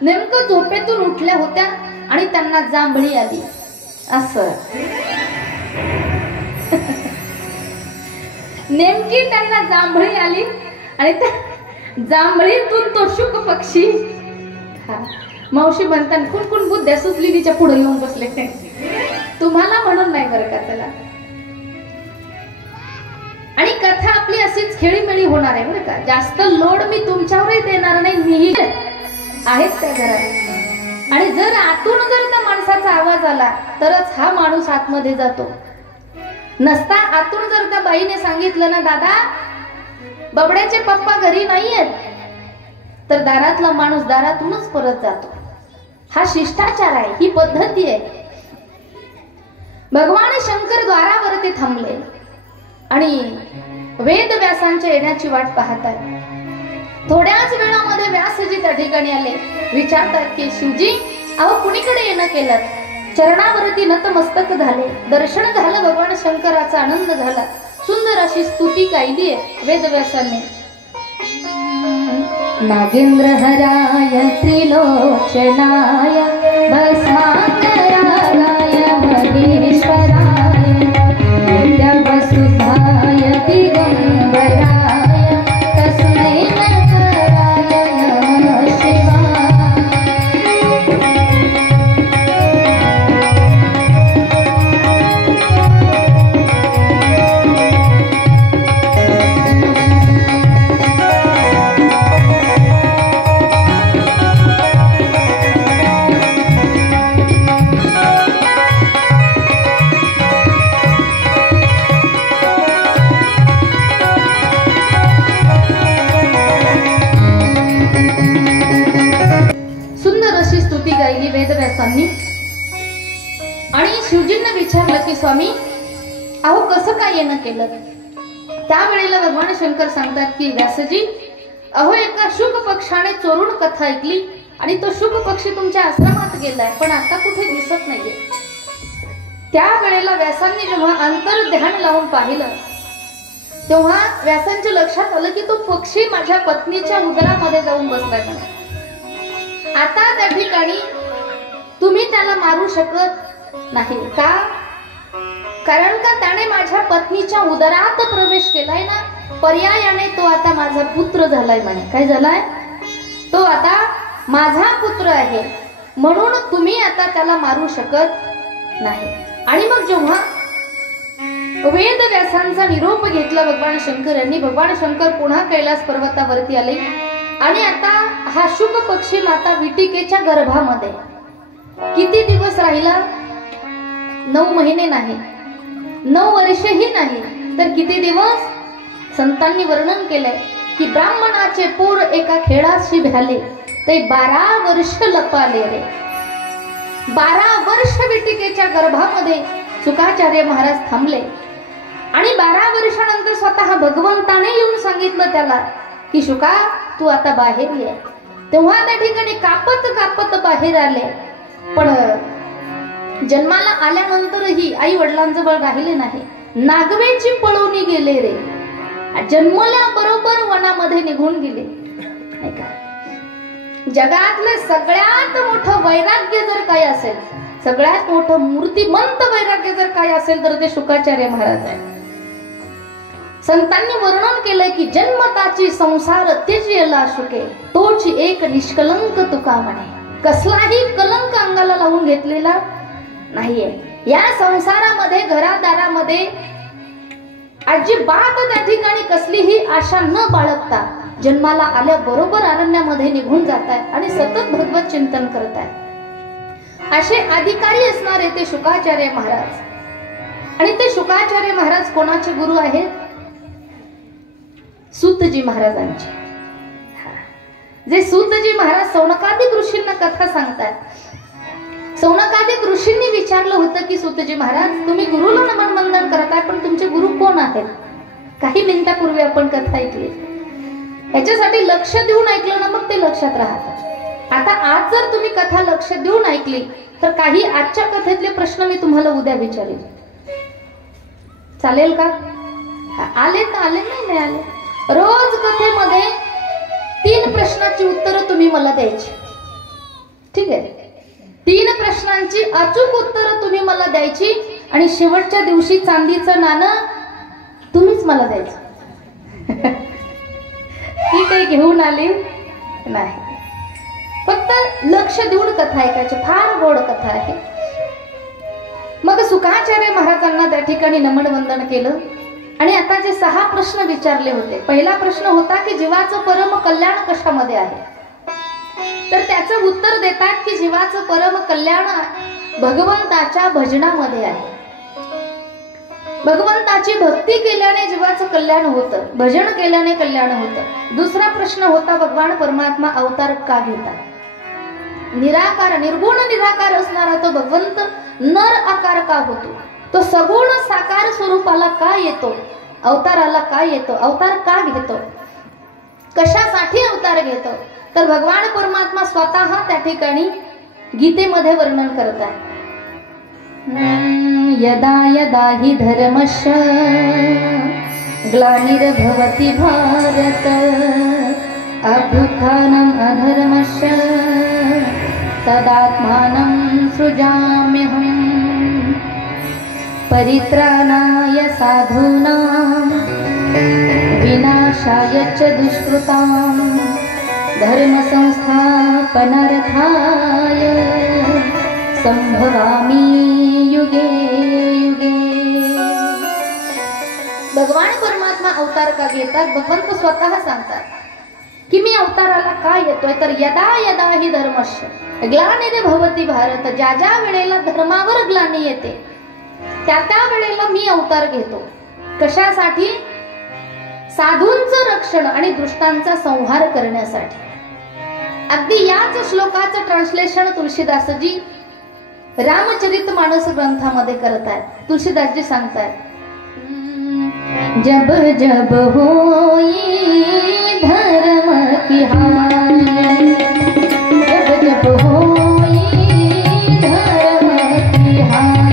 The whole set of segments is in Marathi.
नेमकं झोपेतून उठल्या होत्या आणि त्यांना जांभळी आली. असं नेमकी त्यांना जांभळी आली आणि त्या जांभळीतून तो शुक पक्षी, मावशी म्हणतात कुणकुण बुद्ध्या सुचलेलीच्या पुढे येऊन बसले. तुम्हाला म्हणून नाही बरं का. चला, आणि कथा आपली अशीच खेळीमेळी होणार आहे बरं का. जास्त लोड मी तुमच्यावरही देणार नाही. मी आहेत त्या घरात, आणि जर आतून जर त्या माणसाचा आवाज आला तरच हा माणूस आतमध्ये जातो. नसता आतून जर त्या बाईने सांगितलं ना, दादा बबड्याचे पप्पा घरी नाहीयेत, तर दारातला माणूस दारातूनच परत जातो. हा शिष्टाचार आहे, ही पद्धती आहे. भगवान शंकर द्वारावरती थांबले आणि वेद व्यासांच्या येण्याची वाट पाहतात. थोड्याच वेळामध्ये व्यासजी त्या ठिकाणी आले. विचारतात की शिवजी, अहो कुणीकडे येणं केलं? चरणावरती नतमस्तक झाले. दर्शन झालं, भगवान शंकराचा आनंद झाला. सुंदर अशी स्तुती गायली आहे वेदव्यासांनी. नागेंद्र हराय त्रिलोचनाय भस्माकराय महेश्वराय विद्यावसुधाय दिगंबराय तस्मै नमः शिवाय. वेदव्यासांनी. आणि शिवजींना विचारलं की स्वामी, अहो कसं काय येणं केलं? त्यावेळेला भगवान शंकर सांगतात की व्यासजी, अहो एका शुक पक्षाने चोरून कथा ऐकली आणि तो शुक पक्षी तुमच्या आश्रमात गेलाय, पण आता कुठे दिसत नाहीये. त्यावेळेला व्यासांनी जेव्हा अंतर ध्यान लावून पाहिलं, तेव्हा व्यासांच्या लक्षात आलं की तो पक्षी माझ्या पत्नीच्या उदरामध्ये जाऊन बसलाय. आता त्या ठिकाणी तुम्ही त्याला मारू शकत नाही का? कारण का त्याने माझ्या पत्नीच्या उदरात प्रवेश केलाय ना. पर्यायाने तो आता माझा पुत्र झालाय म्हणे. काय झालाय? तो आता माझा पुत्र आहे, म्हणून तुम्ही आता त्याला मारू शकत नाही. आणि मग जेव्हा वेद व्यासांचा निरोप घेतला भगवान शंकर यांनी, भगवान शंकर पुन्हा कैलास पर्वतावरती आले. आणि आता हा शुक पक्षी माता विटिकेच्या गर्भामध्ये किती दिवस राहिला? 9 महिने नाही, 9 वर्षही नाही, तर किती दिवस? संतांनी वर्णन केलंय की ब्राह्मणाचे पोर एका खेळाशी भ्याले, ते 12 वर्ष लपाले रे. 12 वर्ष विटिकेच्या गर्भामध्ये शुकाचार्य महाराज थांबले. आणि 12 वर्षानंतर स्वतः भगवंताने येऊन सांगितलं त्याला की शुका, तू आता बाहेर ये. तेव्हा त्या ठिकाणी कापत कापत बाहेर आले. पण जन्माला आल्यानंतरही आई वडिलांजवळ राहिले नाही. नागवेची पळवणी गेले रे. जन्मल्याबरोबर वनामध्ये निघून गेले. नाही का? जगातले सगळ्यात मोठं वैराग्य जर काय असेल, सगळ्यात मोठं मूर्तिमंत वैराग्य जर काय असेल, तर ते शुकाचार्य महाराज आहे. संतांनी वर्णन केलंय की जन्मताची संसार त्यजेला शुके, तोची एक निष्कलंक तुका म्हणे. कसलाही कलंक अंगाला लावून घेतलेला नाहीये. या संसारामध्ये घरादारामध्ये अजिबात त्या ठिकाणी कसलीही आशा न बाळगता जन्माला आल्याबरोबर अरण्यामध्ये निघून जातात आणि सतत भगवत चिंतन करतात. असे अधिकारी असणारे ते शुकाचार्य महाराज. आणि ते शुकाचार्य महाराज कोणाचे गुरु आहेत? सूतजी महाराजांचे. जे सूतजी महाराज सौनकादिक ऋषींना कथा सांगतात. सौनकादिक ऋषींनी विचारलं होतं की सूतजी महाराज, तुम्ही गुरुला नमन वंदन करताय, पण तुमचे गुरु कोण आहेत? काही मिनिटापूर्वी आपण कथा ऐकली. याच्यासाठी लक्ष देऊन ऐकलं ना, मग ते लक्षात राहतं. आता आज जर तुम्ही कथा लक्ष देऊन ऐकली तर काही आजच्या कथेतले प्रश्न मी तुम्हाला उद्या विचारेल. चालेल का? आले तर आले, नाही मिळाले. रोज कथेमध्ये 3 प्रश्नाची उत्तरं तुम्ही मला द्यायची. ठीक आहे. 3 प्रश्नांची अचूक उत्तरं तुम्ही मला द्यायची आणि शेवटच्या दिवशी चांदीचं नाणं तुम्हीच मला द्यायचं. ती काही घेऊन आली नाही, फक्त लक्ष देऊन कथा ऐकायची. फार गोड कथा आहे. मग सुखाचार्य महाराजांना त्या ठिकाणी नमन वंदन केलं आणि आता जे 6 प्रश्न विचारले होते. पहिला प्रश्न होता की जीवाचं परम कल्याण कशामध्ये आहे. तर त्याचं उत्तर देतात की जीवाचं परम कल्याण भगवंताच्या भजनामध्ये आहे. भगवंताची भक्ती केल्याने जीवाचं कल्याण होतं, भजन केल्याने कल्याण होतं. दुसरा प्रश्न होता भगवान परमात्मा अवतार का घेतात. निराकार निर्गुण निराकार असणारा तो भगवंत नर आकार का होतो, तो सगुण साकार स्वरूपाला का येतो, अवताराला का येतो, अवतार का घेतो, कशासाठी अवतार घेतो. तर भगवान परमात्मा स्वतः त्या ठिकाणी गीतेमध्ये वर्णन करत आहे. यदा यदा हि धर्मस्य ग्लानिर्भवति भारत अभ्युत्थानम् अधर्मस्य तदात्मानं सृजाम्यहम् परित्राणाय साधूनां विनाशाय च दुष्कृतां धर्म संस्थापनार्थाय संभवामि युगे युगे. भगवान परमात्मा अवतार का घेतात. भगवंत स्वतः सांगतात की मी अवताराला का येतोय. तर यदा यदा हि धर्मस्य ग्लानिर्भवति भारत, ज्या ज्या वेळेला धर्मावर ग्लानी येते त्या त्या वेळेला मी अवतार घेतो. कशासाठी. साधूंचं रक्षण आणि दुष्टांचा संहार करण्यासाठी. अगदी याच श्लोकाचं ट्रान्सलेशन तुलसीदासजी रामचरितमानस ग्रंथामध्ये करतात. तुलसीदासजी सांगतात, जब जब होई धर्म की हानि, जब जब होई धर्म की हानि,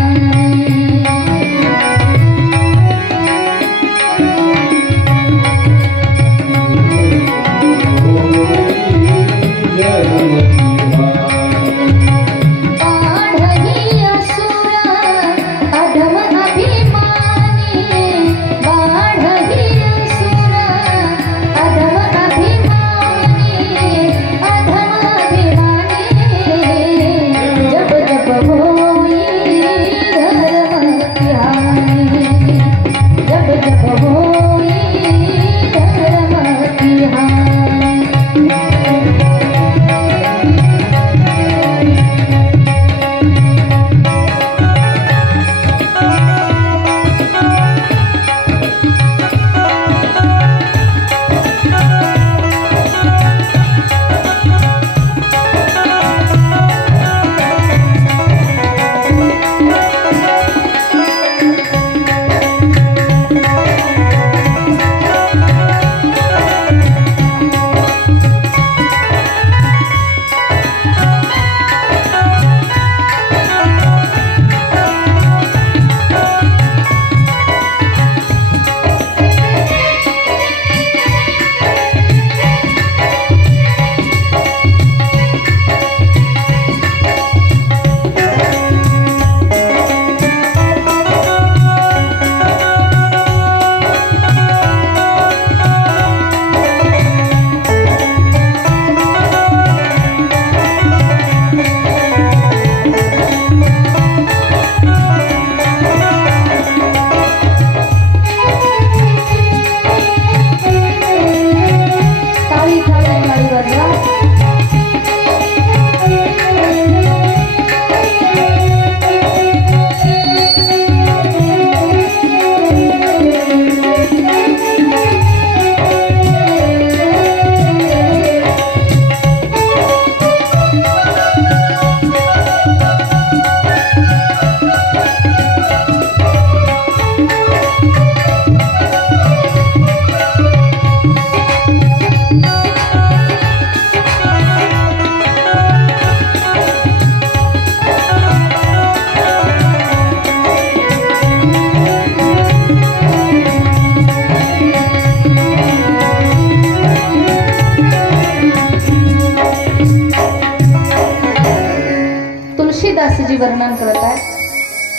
व्यासजी वर्णन करतात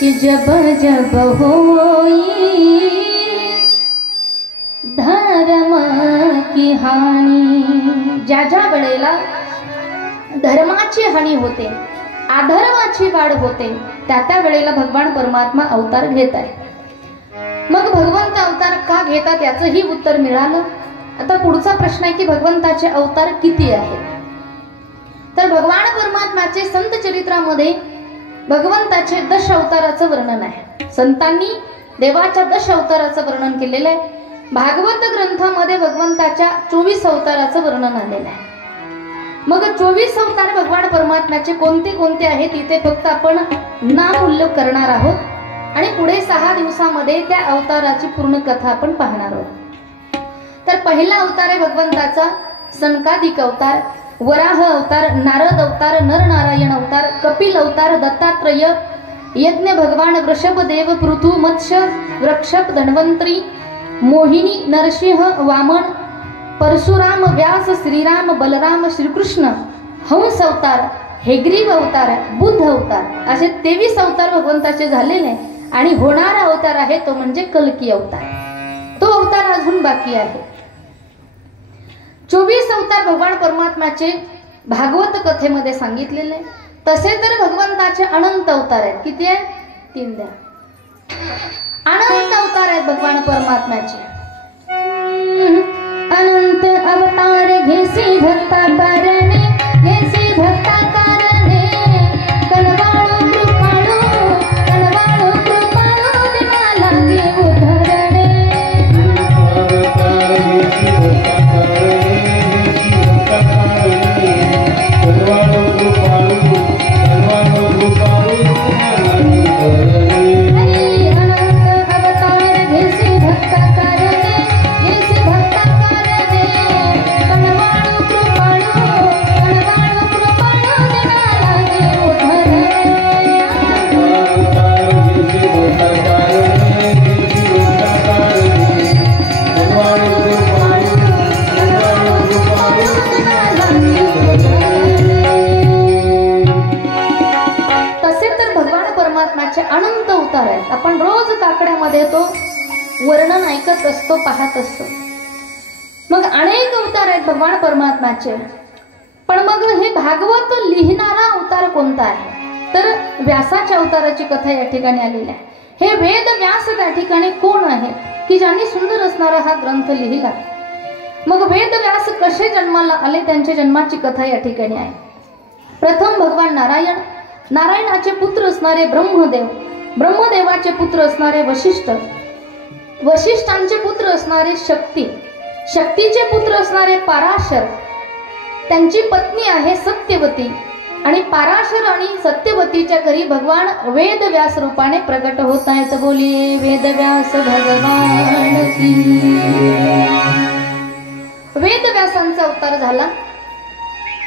की जब जब होई धर्म की हानी, ज्या ज्या वेळेला धर्माची हानी होते, अधर्माची वाढ होते, त्या त्या वेळेला भगवान परमात्मा अवतार घेत आहे. मग भगवंत अवतार का घेतात याचंही उत्तर मिळालं. आता पुढचा प्रश्न आहे की भगवंताचे अवतार किती आहेत. तर भगवान परमात्म्याचे संत चरित्रामध्ये भगवंताचे 10 अवताराचं वर्णन आहे. संतांनी देवाच्या 10 अवताराचं वर्णन केलेलं आहे. भागवत ग्रंथामध्ये भगवंताच्या 24 अवताराचं वर्णन आलेलं आहे. मग 24 अवतार भगवान परमात्म्याचे कोणते कोणते आहेत इथे फक्त आपण नाम उल्लेख करणार आहोत आणि पुढे 6 दिवसामध्ये त्या अवताराची पूर्ण कथा आपण पाहणार आहोत. तर पहिला अवतार आहे भगवंताचा सनकादिक अवतार, वराह अवतार, नारद अवतार, नरनारायण अवतार, कपिल अवतार, दत्तात्रेय, यज्ञ भगवान, वृषभदेव, पृथु, मत्स्य, वृक्षभ, धन्वंतरी, मोहिनी, नरसिंह, वामन, परशुराम, व्यास, श्रीराम, बलराम, श्रीकृष्ण, हंस अवतार, हेग्रीव अवतार, बुद्ध अवतार असे 23 अवतार भगवंताचे झालेले आणि होणारा अवतार आहे तो म्हणजे कल्की अवतार. तो अवतार अजून बाकी आहे. 24 अवतार भगवान परमात्म्याचे भागवत कथेमध्ये सांगितलेले. तसे तर भगवंताचे अनंत अवतार आहेत. किती आहेत? 3 द्या. अनंत अवतार आहेत भगवान परमात्म्याचे. अनंत अवतार घेसी भक्ता करणे, घेसी भक्ता करणे, कनवाळू कृपाळू, कनवाळू कृपाळू दिना लागे उधरणे. अवतार घेसी भक्ता करणे, घेसी भक्ता करणे, कनवाळू कृपाळू, कनवाळू कृपाळू दिना लागे उधरणे. अनंत अवतार घेसी भक्ता करणे, घेसी भक्ता अनंत अवतार आहेत. आपण रोज काकड्यामध्ये तो वर्णन ऐकत असतो, पाहत असतो. मग अनेक अवतार आहेत भगवान परमात्म्याचे. पण मग हे भागवत लिहिणारा अवतार कोणता आहे तर व्यासाच्या अवताराची कथा या ठिकाणी आलेली आहे. हे वेद व्यास त्या ठिकाणी कोण आहे की ज्यांनी सुंदर असणारा हा ग्रंथ लिहिला. मग वेद व्यास कसे जन्माला आले त्यांच्या जन्माची कथा या ठिकाणी आहे. प्रथम भगवान नारायण, नारायणाचे पुत्र असणारे ब्रह्मदेव, ब्रह्मदेवाचे पुत्र असणारे वशिष्ठ, वशिष्ठांचे पुत्र असणारे शक्ती, शक्तीचे पुत्र असणारे पराशर, त्यांची पत्नी आहे सत्यवती आणि पराशर आणि सत्यवतीच्या घरी भगवान वेद व्यास रूपाने प्रकट होत आहेत. बोलिये वेद व्यास भगवान की. वेद व्यासांचा अवतार झाला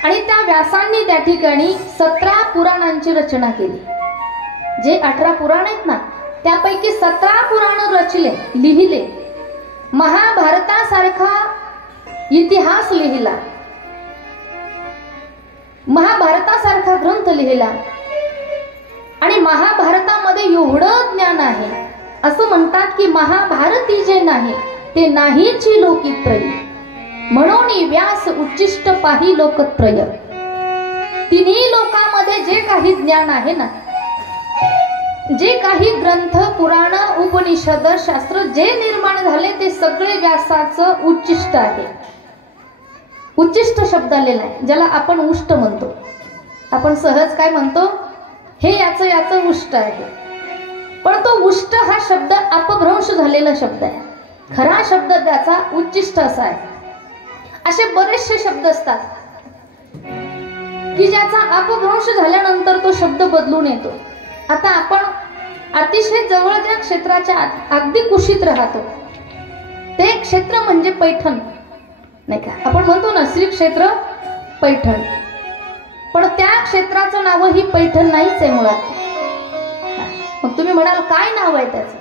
आणि त्या व्यासांनी त्या ठिकाणी 17 पुराणांची रचना केली. जे 18 पुराण आहेत ना त्यापैकी 17 पुराण रचले, लिहिले. महाभारतासारखा इतिहास लिहिला, महाभारतासारखा ग्रंथ लिहिला आणि महाभारतामध्ये एवढं ज्ञान आहे असं म्हणतात की महाभारती जे नाही ते नाहीची लोकित्रय, म्हणून व्यास उच्चिष्ट पाही लोकत्रय. तिन्ही लोकांमध्ये जे काही ज्ञान आहे ना, जे काही ग्रंथ, पुराण, उपनिषद, शास्त्र जे निर्माण झाले ते सगळे व्यासाचं उच्चिष्ट आहे. उच्चिष्ट शब्द आलेला आहे ज्याला आपण उष्ट म्हणतो. आपण सहज काय म्हणतो, हे याचं उष्ट आहे. पण तो उष्ट हा शब्द अपभ्रंश झालेला शब्द आहे. खरा शब्द त्याचा उच्चिष्ट असा आहे. असे बरेचसे शब्द असतात की ज्याचा अपभ्रंश झाल्यानंतर तो शब्द बदलून येतो. आता आपण अतिशय जवळच्या क्षेत्राच्या अगदी कुशीत राहतो. ते क्षेत्र म्हणजे पैठण, नाही का? आपण म्हणतो ना श्री क्षेत्र पैठण, पण त्या क्षेत्राचं नाव ही पैठण नाहीच आहे मुळात. मग तुम्ही म्हणाल काय नाव आहे त्याचं?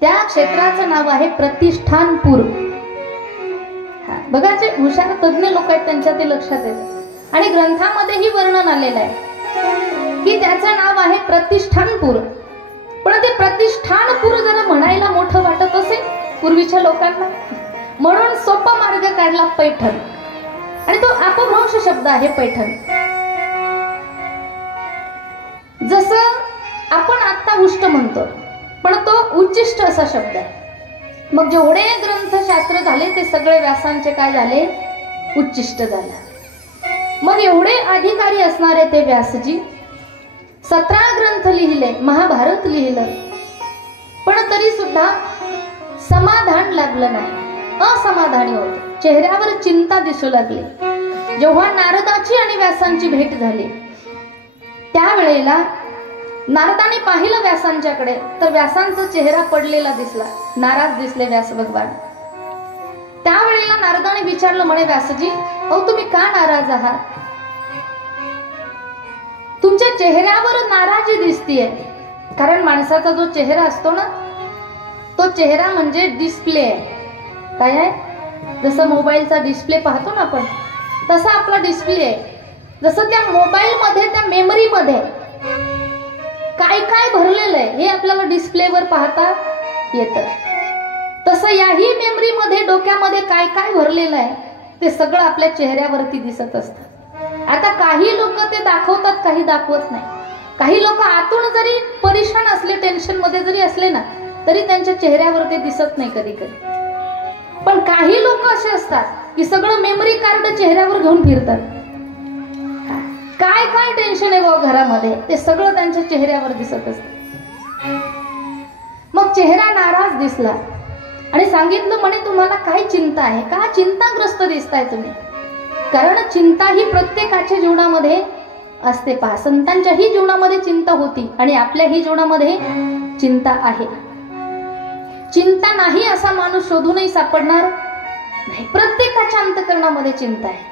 त्या क्षेत्राचं नाव आहे प्रतिष्ठानपूर. बघा, जे हुशार तज्ञ लोक आहेत त्यांच्या ते लक्षात येतं. आणि ग्रंथामध्येही वर्णन आलेलं आहे की त्याचं नाव आहे प्रतिष्ठानपूर. पण ते प्रतिष्ठानपूर जरा म्हणायला मोठं वाटत असेल पूर्वीच्या लोकांना, म्हणून सोपा मार्ग काढला पैठण. आणि तो अपभ्रंश शब्द आहे पैठण. जसं आपण आता उष्ट म्हणतो, पण तो उच्चिष्ट असा शब्द आहे. मग जेवढे ग्रंथशास्त्र झाले ते सगळे व्यासांचे काय झाले? उच्चिष्ट झाले. मग एवढे अधिकारी असणारे ते व्यासजी 17 ग्रंथ लिहिले, महाभारत लिहिलं, पण तरी सुद्धा समाधान लागलं नाही, असमाधानी होते. चेहऱ्यावर चिंता दिसू लागली. जेव्हा नारदाची आणि व्यासांची भेट झाली त्यावेळेला नारदाने पाहिलं व्यासांच्याकडे, तर व्यासांचा चेहरा पडलेला दिसला, नाराज दिसले व्यास भगवान. त्यावेळेला नारदाने विचारलं, म्हणे व्यासजी, अहो तुम्ही का नाराज आहात? तुमच्या चेहऱ्यावर नाराजी दिसतीये. कारण माणसाचा जो चेहरा असतो ना, तो चेहरा म्हणजे डिस्प्ले आहे. काय आहे? जसं मोबाईलचा डिस्प्ले पाहतो ना आपण, तसा आपला डिस्प्ले आहे. जसं त्या मोबाईल मध्ये, त्या मेमरी मध्ये काय काय भरलेलं आहे हे आपल्याला डिस्प्लेवर पाहता येतं, तसं याही मेमरी मध्ये, डोक्यामध्ये काय काय भरलेलं आहे ते सगळं आपल्या चेहऱ्यावरती दिसत असतं. आता काही लोक ते दाखवतात, काही दाखवत नाही. काही लोक आतून जरी परेशान असले, टेन्शन मध्ये जरी असले ना, तरी त्यांच्या चेहऱ्यावर ते दिसत नाही कधी कधी. पण काही लोक असे असतात की सगळं मेमरी कार्ड चेहऱ्यावर घेऊन फिरतात. काय काय टेन्शन आहे बाबा घरामध्ये, ते सगळं त्यांच्या चेहऱ्यावर दिसत असतं. मग चेहरा नाराज दिसला आणि सांगितलं, म्हणे तुम्हाला काय चिंता आहे? का चिंताग्रस्त दिसताय तुम्ही? कारण चिंता ही प्रत्येकाच्या जीवनामध्ये असते. पहा, संतांच्याही जीवनामध्ये चिंता होती आणि आपल्याही जीवनामध्ये चिंता आहे. चिंता नाही असा माणूस शोधूनही सापडणार नाही. प्रत्येकाच्या अंतःकरणामध्ये चिंता आहे,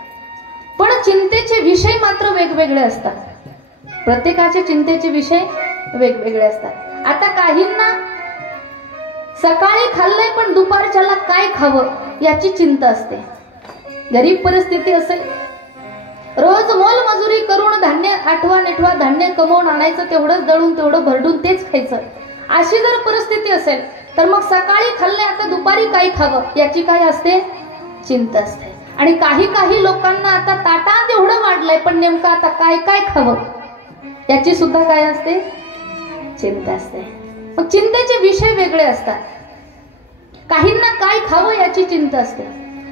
पण चिंतेचे विषय मात्र वेगवेगळे असतात. प्रत्येकाचे चिंतेचे विषय वेगवेगळे असतात. आता काहींना सकाळी खाल्लंय पण दुपारच्याला काय खावं याची चिंता असते. गरीब परिस्थिती असेल, रोज मोल मजुरी करून धान्य आठवा निठवा धान्य कमवून आणायचं, तेवढंच दळून तेवढं भरडून तेच खायचं, अशी जर परिस्थिती असेल तर मग सकाळी खाल्ले आता दुपारी काय खावं याची काय असते? चिंता असते. आणि काही काही लोकांना आता ताटात एवढं वाढलंय पण नेमकं आता काय काय खावं याची सुद्धा काय असते? चिंता असते. मग चिंतेचे विषय वेगळे असतात. काहींना काय खावं याची चिंता असते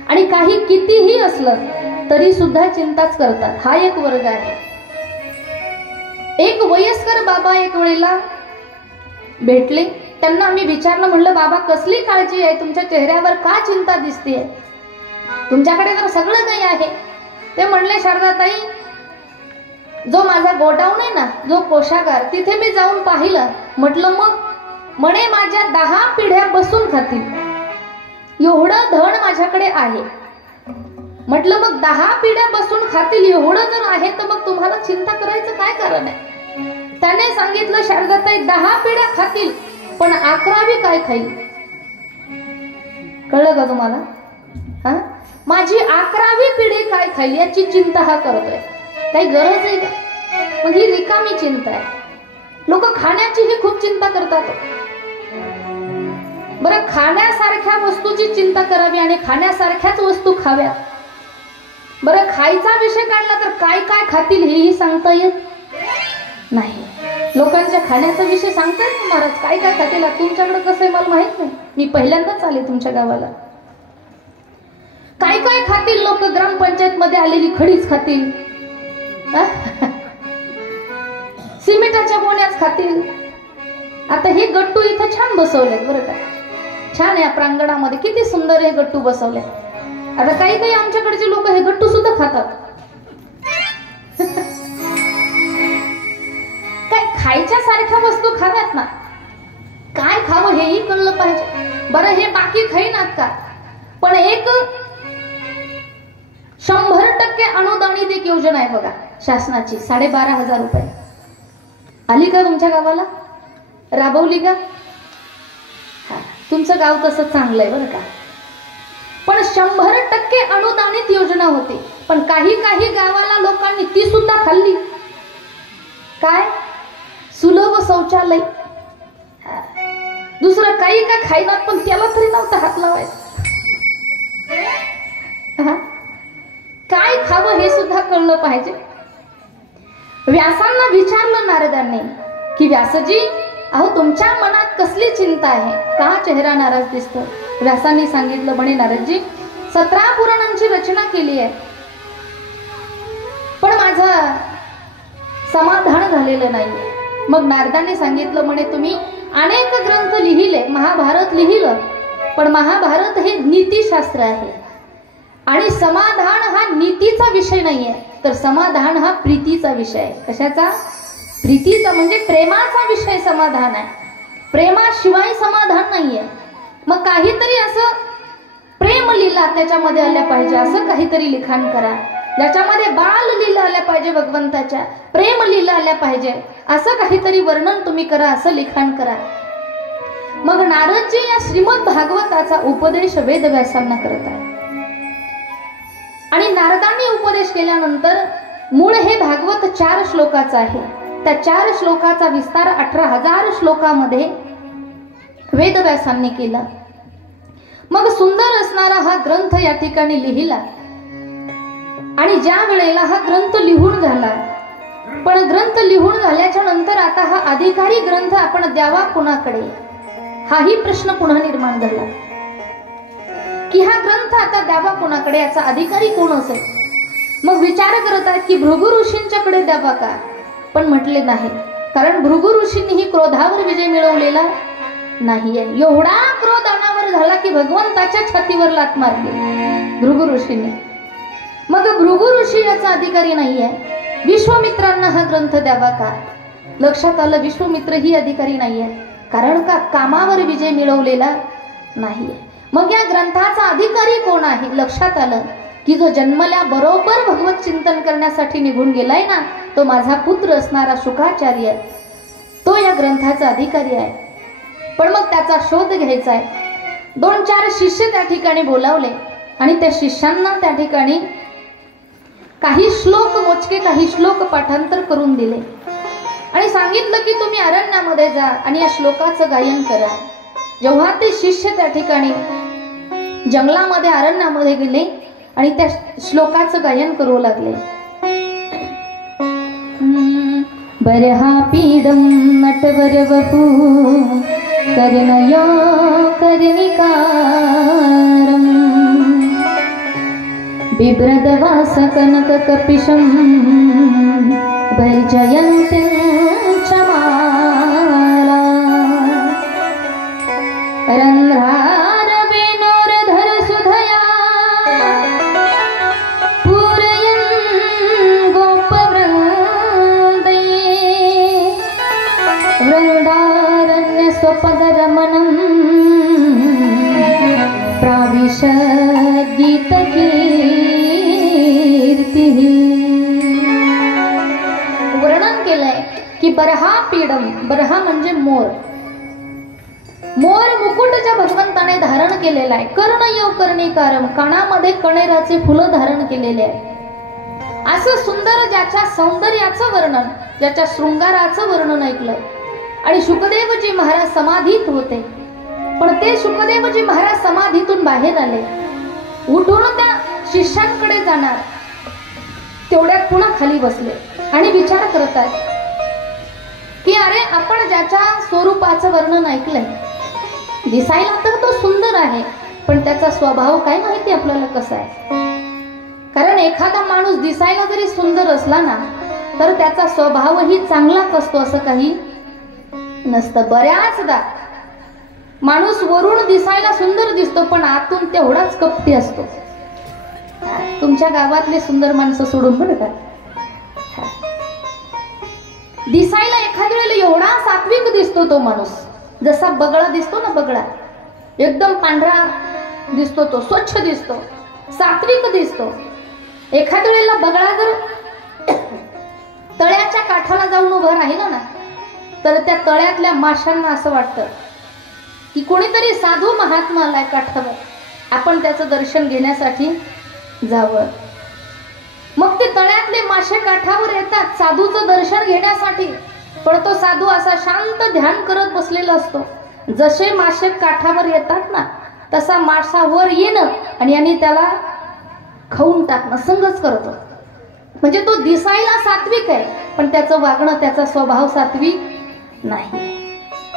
आणि काही कितीही असलं तरी सुद्धा चिंताच करतात. हा एक वर्ग आहे. एक वयस्कर बाबा एक वेळेला भेटले. त्यांना आम्ही विचारलं, म्हणलं बाबा कसली काळजी आहे, तुमच्या चेहऱ्यावर का चिंता दिसतेय? तुमच्याकडे तर सगळं काही आहे. ते म्हणले, शारदाताई, जो माझा गोडाऊन आहे ना, जो कोशागार, तिथे मी जाऊन पाहिलं. म्हटलं मग? म्हणे माझ्या 10 पिढ्या बसून खातील एवढं धन माझ्याकडे आहे. म्हटलं मग 10 पिढ्या बसून खातील एवढं जर आहे तर मग तुम्हाला चिंता करायचं काय कारण आहे? त्याने सांगितलं, शारदाताई 10 पिढ्या खातील पण 11वी काय खाईल? कळलं का तुम्हाला? हा, माझी 11वी पिढी काय खाईल याची चिंता हा करतोय. काही गरज आहे का? मग ही रिकामी चिंता आहे. लोक खाण्याचीही खूप चिंता करतात. बरं, खाण्यासारख्या वस्तूची चिंता करावी आणि खाण्यासारख्याच वस्तू खाव्या. बरं, खायचा विषय काढला तर काय काय खातील हेही सांगता येत नाही. लोकांच्या खाण्याचा विषय सांगतायत ना महाराज, काय काय खातील. तुमच्याकडे कसं आहे मला माहित नाही, मी पहिल्यांदाच आले तुमच्या गावाला. काय काय खातील लोक? ग्रामपंचायत मध्ये आलेली खडीच खातील, सिमेंटाच्या गोण्याच खातील. आता हे गट्टू इथं छान बसवले बरं का, छान आहे. प्रांगणामध्ये किती सुंदर हे गट्टू बसवले. आता काही काही आमच्याकडचे लोक हे गट्टू सुद्धा खातात. काय खायच्या सारख्या वस्तू खाव्यात ना, काय खावं हेही कळलं पाहिजे. बरं, हे बाकी खाईनात का, पण एक 100% अनुदानित एक योजना आहे बघा शासनाची, 12,500 रुपये. आली का तुमच्या गावाला? राबवली का? तुमचं गाव तसं चांगलं आहे बरं का. पण 100% अनुदानित योजना होती, पण काही काही गावाला लोकांनी ती सुद्धा खाल्ली. काय? सुलभ शौचालय. दुसरं काही का खाईनात, पण त्याला तरी नव्हता हात लावायचा. काय खावं हे सुद्धा कळलं पाहिजे. व्यासांना विचारलं नारदांनी की व्यासजी, अहो तुमच्या मनात कसली चिंता आहे, का चेहरा नाराज दिसतो? व्यासांनी सांगितलं, म्हणे नारदजी 17 पुराणांची रचना केली आहे, पण माझं समाधान झालेलं नाही. मग नारदांनी सांगितलं, म्हणे तुम्ही अनेक ग्रंथ लिहिले, महाभारत लिहिलं, पण महाभारत हे नीतिशास्त्र आहे आणि समाधान हा नीतीचा विषय नाहीये, तर समाधान हा प्रीतीचा विषय आहे. कशाचा? प्रीतीचा, म्हणजे प्रेमाचा विषय समाधान आहे. प्रेमाशिवाय समाधान नाहीये. मग काहीतरी असं प्रेम लीला त्याच्यामध्ये आल्या पाहिजे, असं काहीतरी लिखाण करा. ज्याच्यामध्ये बाल लीला आल्या पाहिजे, भगवंताच्या प्रेम लीला आल्या पाहिजे, असं काहीतरी वर्णन तुम्ही करा, असं लिखाण करा. मग नारदजी या श्रीमद भागवताचा उपदेश वेदव्यासांना करत आहे. आणि नारदांनी उपदेश केल्यानंतर मूळ हे भागवत 4 श्लोकाचं आहे. त्या 4 श्लोकाचा विस्तार 18,000 श्लोकामध्ये वेदव्यासांनी केला. मग सुंदर असणारा हा ग्रंथ या ठिकाणी लिहिला. आणि ज्या वेळेला हा ग्रंथ लिहून झाला, पण ग्रंथ लिहून झाल्याच्या नंतर आता हा अधिकारी ग्रंथ आपण द्यावा कोणाकडे, हाही प्रश्न पुन्हा निर्माण झाला की हा ग्रंथ आता द्यावा कोणाकडे, याचा अधिकारी कोण असेल. मग विचार करत आहेत की भृगु ऋषींच्याकडे द्यावा का, पण म्हटले नाही, कारण भृगु ऋषींनीही क्रोधावर विजय मिळवलेला नाहीये. एवढा क्रोध अनावर झाला की भगवंताच्या छातीवर लाथ मारली भृगु ऋषींनी. मग भृगु ऋषी याचा अधिकारी नाहीये, विश्वामित्रांना हा ग्रंथ द्यावा का? लक्षात आलं, विश्वामित्र ही अधिकारी नाहीये, कारण का कामावर विजय मिळवलेला नाहीये. मग या ग्रंथाचा अधिकारी कोण आहे? लक्षात आलं की जो जन्मल्याबरोबर भगवत चिंतन करण्यासाठी निघून गेलाय ना, तो माझा पुत्र असणारा शुकाचार्य, तो या ग्रंथाचा अधिकारी आहे. पण मग त्याचा शोध घ्यायचा आहे. 2-4 शिष्य त्या ठिकाणी बोलावले आणि त्या शिष्यांना त्या ठिकाणी काही श्लोक, मोजके काही श्लोक पाठांतर करून दिले आणि सांगितलं की तुम्ही अरण्यामध्ये जा आणि या श्लोकाचं गायन करा. जेव्हा ते शिष्य त्या ठिकाणी जंगलामध्ये, अरण्यामध्ये गेले आणि त्या श्लोकाचं गायन करू लागले. बर्हापीडं नटवर वपू कर्णयो कर्णिकारं बिभ्रदवास कनक कपिशं भर्जयन्तीं चमाला रन्ध्रार वेणोरधर सुधया पूरयन् गोपवृन्दै वृन्दारण्य स्वपदरमणं प्राविशद् गीतकीर्तिः. वर्णन केलंय की बर्हापीडम, बर्हा म्हणजे मोर, मोर मुकुट ज्या भगवंताने धारण केलेला आहे. कर्णयो कर्णिकारम, कानामध्ये कणेराचे फुलं धारण केलेले आहे. असं सुंदर ज्याच्या सौंदर्याचं वर्णन, ज्याच्या शृंगाराचं वर्णन ऐकलंय. आणि शुकदेवजी महाराज समाधीत होते, पण ते शुकदेवजी महाराज समाधीतून बाहेर आले, उठून त्या शिष्यांकडे जाणार, तेवढ्यात पुन्हा खाली बसले आणि विचार करतात की अरे, आपण ज्याच्या स्वरूपाचं वर्णन ऐकलंय, दिसायला तर तो सुंदर आहे, पण त्याचा स्वभाव काय माहिती आपल्याला कसा आहे. कारण एखादा माणूस दिसायला जरी सुंदर असला ना, तर त्याचा स्वभावही चांगलाच असतो असं काही नसतं. बऱ्याचदा माणूस वरून दिसायला सुंदर दिसतो, पण आतून तेवढाच कपटी असतो. तुमच्या गावातले सुंदर माणसं सोडून बरं का, दिसायला एखाद्या वेळेला एवढा सात्विक दिसतो तो माणूस, जसा बगळा दिसतो ना, बगळा एकदम पांढरा दिसतो, तो स्वच्छ दिसतो, सात्विक दिसतो. एखाद्या वेळेला बगळा जर तळ्याच्या काठाला जाऊन उभा राहिला ना, तर त्या तळ्यातल्या माशांना असं वाटतं की कोणीतरी साधू महात्मा आलाय काठावर, आपण त्याचं दर्शन घेण्यासाठी जावं. मग ते तळ्यातले मासे काठावर येतात साधूचं दर्शन घेण्यासाठी, पण तो साधू असा शांत ध्यान करत बसलेला असतो. जसे मासे काठावर येतात ना, तसा मासा वर येणं आणि यांनी त्याला खाऊन टाकणं संगच करतो. म्हणजे तो दिसायला सात्विक आहे, पण त्याचं वागणं, त्याचा स्वभाव सात्विक नाही.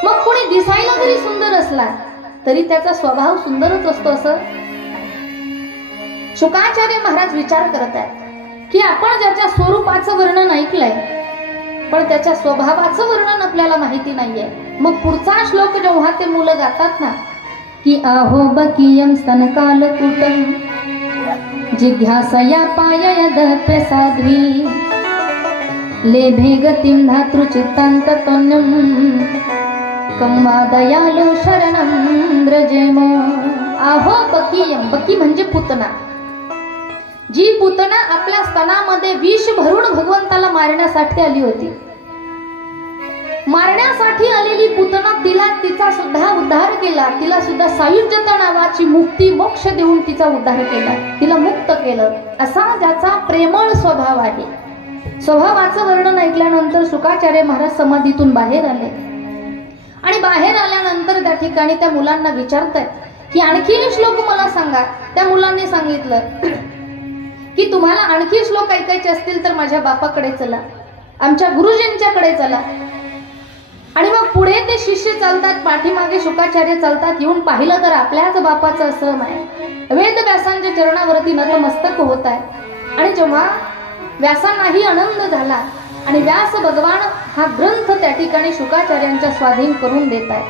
मग कोणी दिसायला जरी सुंदर असला तरी त्याचा स्वभाव सुंदरच असतो असं. शुकाचार्य महाराज विचार करत आहेत की आपण ज्याच्या स्वरूपाचं वर्णन ऐकलंय, पण त्याच्या स्वभावाचं वर्णन आपल्याला माहिती नाहीये. मग पुढचा श्लोक जेव्हा ते मुलं गातात ना, की अहो बकीयम स्तनकालकूटम जिज्ञासया पाययद प्रसाद्वी लेभे गतिं धातृचित्तान्ततोन्यं कम्वा दयालो शरणं व्रजेम. अहो बकीयम, बकी म्हणजे पुतना. जी पुतना आपल्या स्तनामध्ये विष भरून भगवंताला मारण्यासाठी आली होती. मारण्यासाठी आलेली पुतना, तिला तिचा सुद्धा उद्धार केला. तिला सुद्धा सायुज्यता नावाची मुक्ती मोक्ष देऊन तिचा उद्धार केला, तिला मुक्त केलं. असा ज्याचा प्रेमळ स्वभाव आहे. स्वभावाचं वर्णन ऐकल्यानंतर शुकाचार्य महाराज समाधीतून बाहेर आले आणि बाहेर आल्यानंतर त्या ठिकाणी त्या मुलांना विचारतायत की आणखी श्लोक मला सांगा. त्या मुलांनी सांगितलं की तुम्हाला आणखी श्लोक ऐकायचे असतील तर माझ्या बापाकडे चला, आमच्या गुरुजींच्याकडे चला. आणि मग पुढे ते शिष्य चालतात, पाठीमागे शुकाचार्य चालतात. येऊन पाहिलं तर आपल्याच बापाचं असं आहे. वेद व्यासांच्या चरणावरती नतमस्तक होत आहे. आणि जेव्हा व्यासांनाही आनंद झाला आणि व्यास भगवान हा ग्रंथ त्या ठिकाणी शुकाचार्यांच्या स्वाधीन करून देत आहे,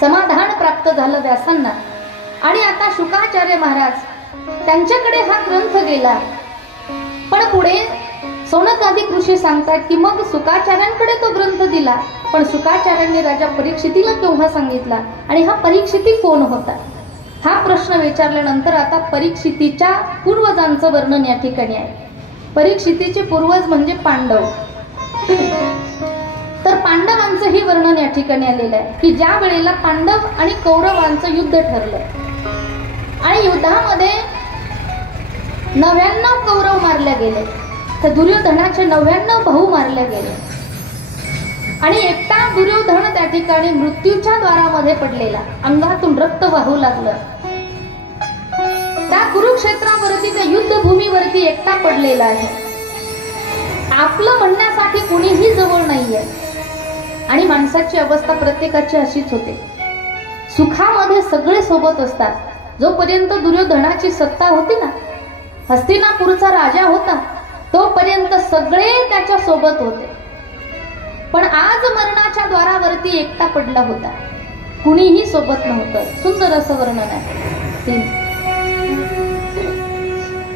समाधान प्राप्त झालं व्यासांना. आणि आता शुकाचार्य महाराज त्यांच्याकडे हा ग्रंथ गेला. पण पुढे सौनकादिक ऋषी सांगतात की मग शुकाचार्यांकडे तो ग्रंथ दिला, पण शुकाचार्यांनी राजा परीक्षितीला केव्हा सांगितला आणि हा परीक्षिती कोण होता हा प्रश्न विचारल्यानंतर आता परीक्षितीच्या पूर्वजांचं वर्णन या ठिकाणी आहे. परीक्षितीचे पूर्वज म्हणजे पांडव. तर पांडवांचंही वर्णन या ठिकाणी आलेलं आहे की ज्या वेळेला पांडव आणि कौरवांचं युद्ध ठरलं आणि युद्धामध्ये 99 कौरव मारले गेले, तर दुर्योधनाचे 99 भाऊ मारले गेले आणि एकटा दुर्योधन त्या ठिकाणी मृत्यूच्या द्वारामध्ये पडलेला, अंगातून रक्त वाहू लागलं. त्या कुरुक्षेत्रावरती, त्या युद्धभूमीवरती एकटा पडलेला आहे. आपलं म्हणण्यासाठी कुणीही जवळ नाहीये. आणि माणसाची अवस्था प्रत्येकाची अशीच होते. सुखामध्ये सगळे सोबत असतात. जोपर्यंत दुर्योधनाची सत्ता होती ना, हस्तिनापूरचा राजा होता, तोपर्यंत सगळे त्याच्या सोबत होते. पण आज मरणाच्या द्वारावरती एकटा पडला होता, कुणीही सोबत नव्हतं. सुंदर असं वर्णन आहे.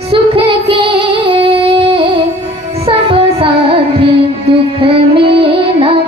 सुख के सब साथी दुख में न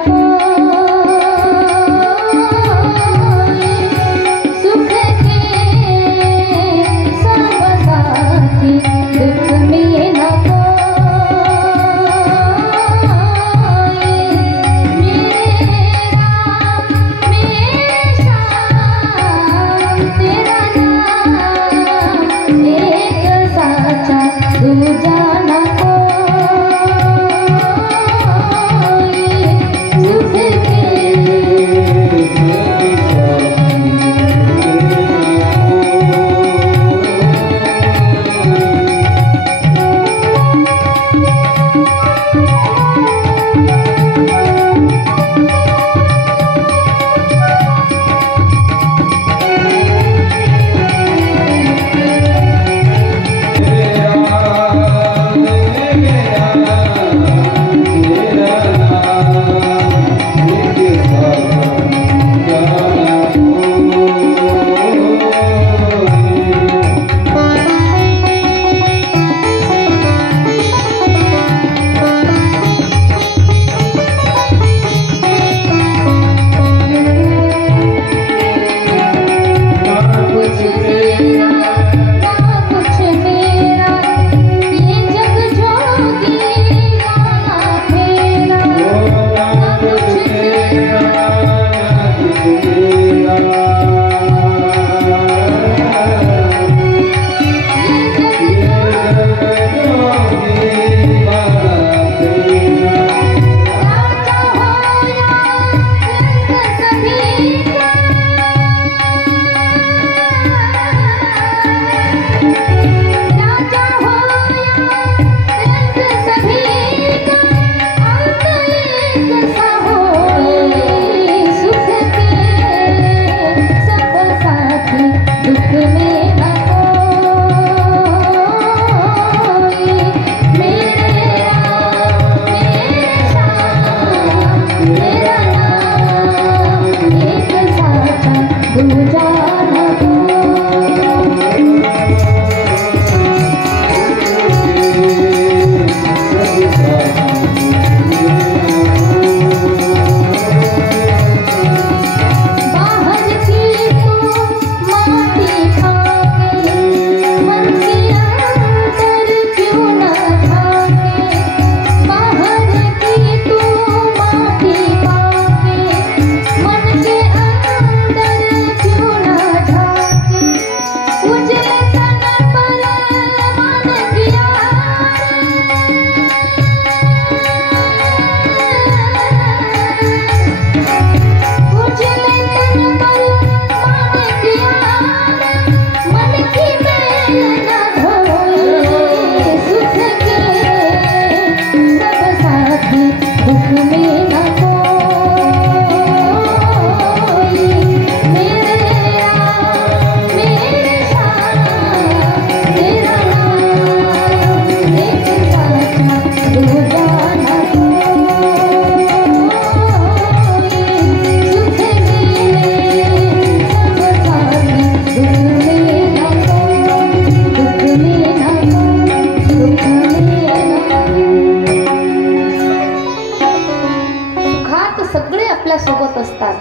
आपल्या सोबत असतात,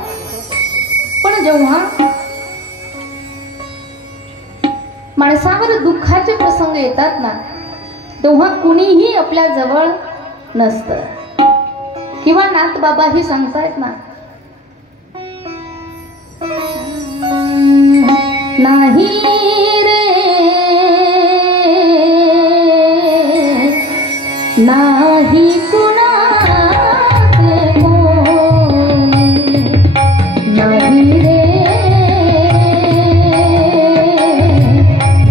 पण जेव्हा माणसावर दुःखाचे प्रसंग येतात ना, तेव्हा कुणीही आपल्या जवळ नसतं. किंवा नाथ बाबाही सांगतायत ना, नाही रे नाही कुणाचे कोणी, नाही रे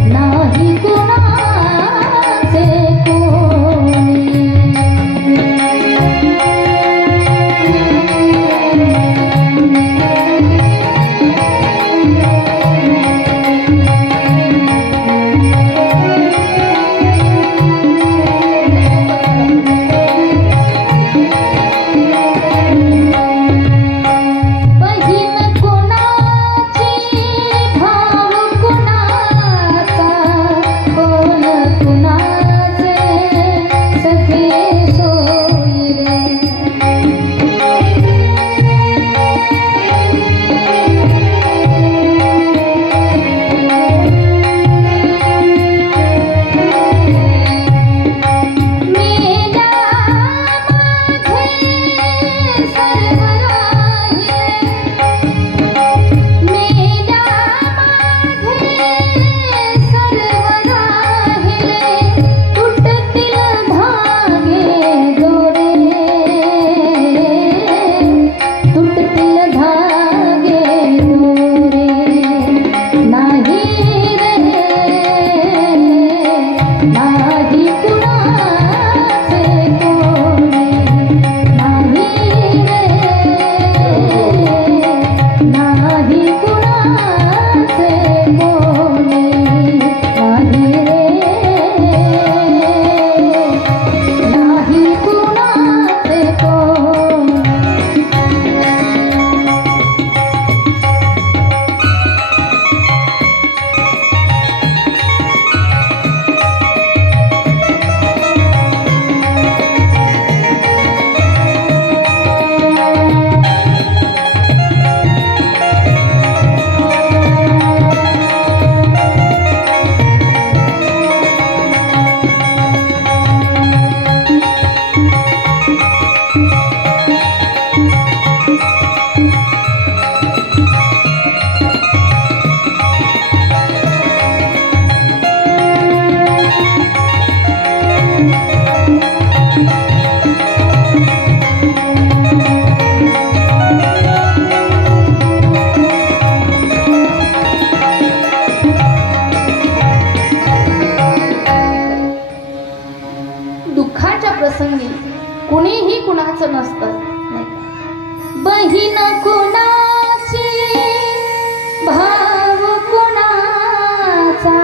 नाही कुणाचे कोणी. प्रसंगी कुणीही कुणाचं नसतं. बहीण कुणाची, भाव कुणाचा,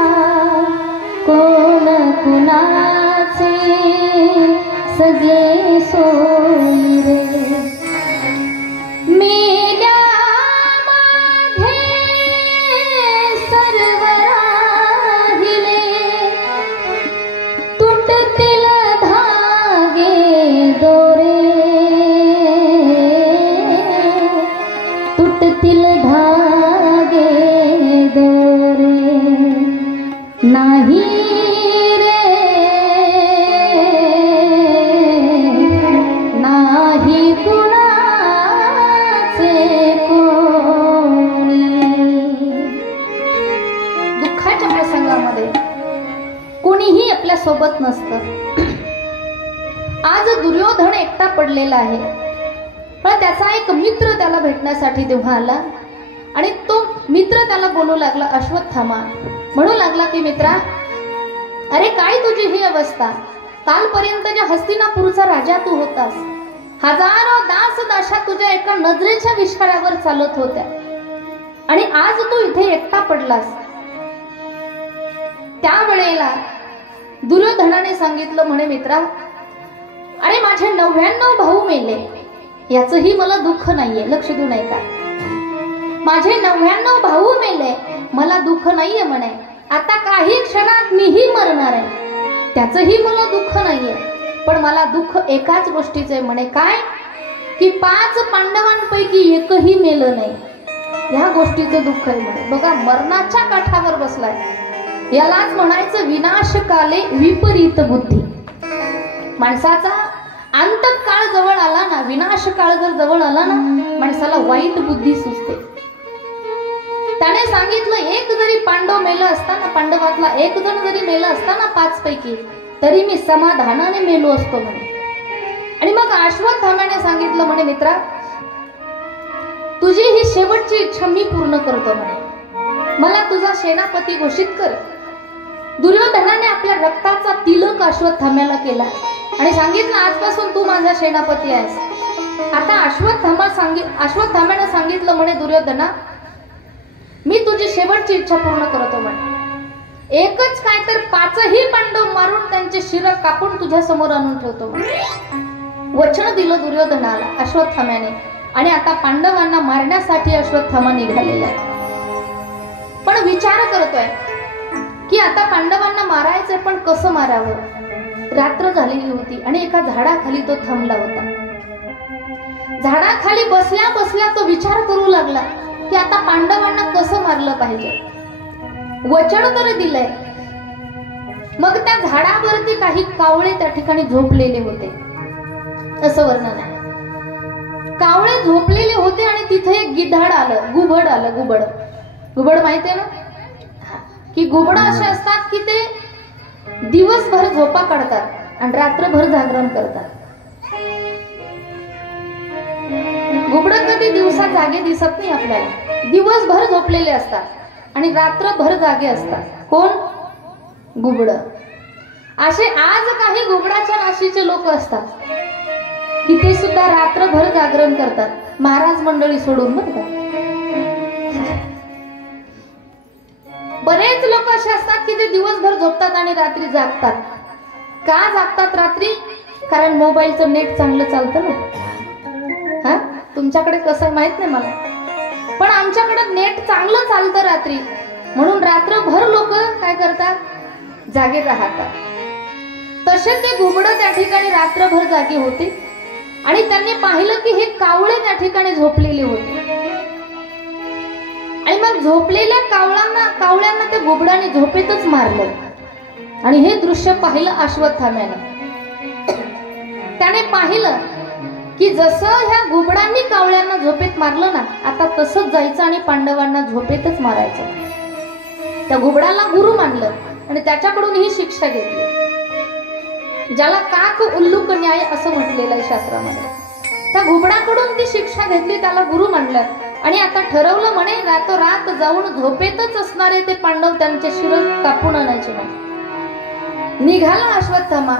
कोण कुणाचे सगळे सोयी रे. मेल्या मागे सर्व राहिले, तुटतील धागे दोरे, तुटतील धागे दोरे. नाही रे नाही कुणाचे कोणी. दुःखाच्या प्रसंगामध्ये कोणीही आपल्या सोबत नसतं. आज दुर्योधन एकटा पडलेला आहे, पण त्याचा एक मित्र त्याला भेटण्यासाठी तेव्हा आला आणि तो मित्र त्याला बोलू लागला, अश्वत्थामा म्हणू लागला की मित्रा, अरे काय तुझी ही अवस्था. कालपर्यंत ज्या हस्तिनापूरचा राजा तू होतास, हजारो दास दाशा तुझ्या एका नजरेच्या विश्वारावर चालत होत्या आणि आज तू इथे एकटा पडलास. त्यावेळेला दुर्योधनाने सांगितलं म्हणे, मित्रा अरे माझे 99 भाऊ मेले, याचंही मला दुःख नाहीये. लक्ष देऊ नये का, माझे 99 भाऊ मेले, मला दुःख नाहीये म्हणे. आता काही क्षणात मीही मरणार आहे, त्याचंही मला दुःख नाहीये. पण मला दुःख एकाच गोष्टीचं आहे म्हणे, काय की 5 पांडवांपैकी एकही मेलं नाही. ह्या गोष्टीचं दुःख आहे म्हणे. बघा, मरणाच्या काठावर बसलाय. यालाच म्हणायचं विनाशकाले विपरीत बुद्धी. माणसाचा अंतकाळ जवळ आला ना, विनाशकाळ जर जवळ आला ना, माणसाला वाईट बुद्धी सुचते. त्याने सांगितलं, एक जरी पांडव मेलं असताना, पांडवातला एक जण जरी मेलं असताना 5 पैकी, तरी मी समाधानाने मेलो असतो म्हणे. आणि मग अश्वत्थाम्याने सांगितलं म्हणे, मित्रा, तुझी ही शेवटची इच्छा मी पूर्ण करतो म्हणे. मला तुझा सेनापती घोषित कर. दुर्योधनाने आपल्या रक्ताचा तिलक अश्वत्थाम्याला केला आणि सांगितलं, आजपासून तू माझा सेनापती आहेस. आता अश्वत्थाम्याने सांगितलं म्हणे, दुर्योधना, मी तुझी शेवटची इच्छा पूर्ण करतो म्हणे. एकच काय तर 5ही पांडव मारून त्यांचे शिर कापून तुझ्या समोर आणून ठेवतो म्हणे. वचन दिलं दुर्योधनाला अश्वत्थाम्याने. आणि आता पांडवांना मारण्यासाठी अश्वत्थामा निघालेला आहे. पण विचार करतोय की आता पांडवांना मारायचंय, पण कसं मारावं. रात्र झालेली होती आणि एका झाडाखाली तो थांबला होता. झाडाखाली बसल्या बसल्या तो विचार करू लागला की आता पांडवांना कसं मारलं पाहिजे. वचन तर दिलंय. मग त्या झाडावरती काही कावळे त्या ठिकाणी झोपलेले होते, असं वर्णन आहे. कावळे झोपलेले होते आणि तिथे एक गिधाड आलं, घुबड आलं. घुबड माहितीये ना, की घुबड असे असतात की ते दिवसभर झोपा काढतात आणि रात्रभर जागरण करतात. घुबड कधी दिवसा जागे दिसत नाही आपल्याला, दिवसभर झोपलेले असतात आणि रात्रभर जागे असतात. कोण? घुबड. असे आज काही घुबडाच्या राशीचे लोक असतात की ते सुद्धा रात्रभर जागरण करतात, महाराज मंडळी सोडून. बरं का, बरेच लोक असे असतात की ते दिवसभर झोपतात आणि रात्री जागतात. का जागतात रात्री? कारण मोबाईलचं नेट चांगलं चालतं ना. तुमच्याकडे कसं माहित नाही मला, पण आमच्याकडे नेट चांगलं चालतं रात्री, म्हणून रात्रभर लोक काय करतात? जागे राहतात. तसे ते घुबड त्या ठिकाणी रात्रभर जागे होते आणि त्यांनी पाहिलं की हे कावळे त्या ठिकाणी झोपलेले होते. आणि मग झोपलेल्या कावळ्यांना त्या घुबडाने झोपेतच मारलं. आणि हे दृश्य पाहिलं अश्वत्थाम्यानं. त्याने पाहिलं की जसं ह्या घुबडांनी कावळ्यांना झोपेत मारलं ना, आता तसंच जायचं आणि पांडवांना झोपेतच मारायचं. त्या घुबडाला गुरु मानलं आणि त्याच्याकडून ही शिक्षा घेतली, ज्याला काक उल्लूक न्याय असं म्हटलेलं आहे शास्त्रामध्ये. त्या घुबडाकडून ती शिक्षा घेतली, त्याला गुरु मानलं आणि आता ठरवलं म्हणे, रातोरात जाऊन झोपेतच असणारे ते पांडव त्यांचे शिर कापून आणायचे नाही. निघाला अश्वत्थामा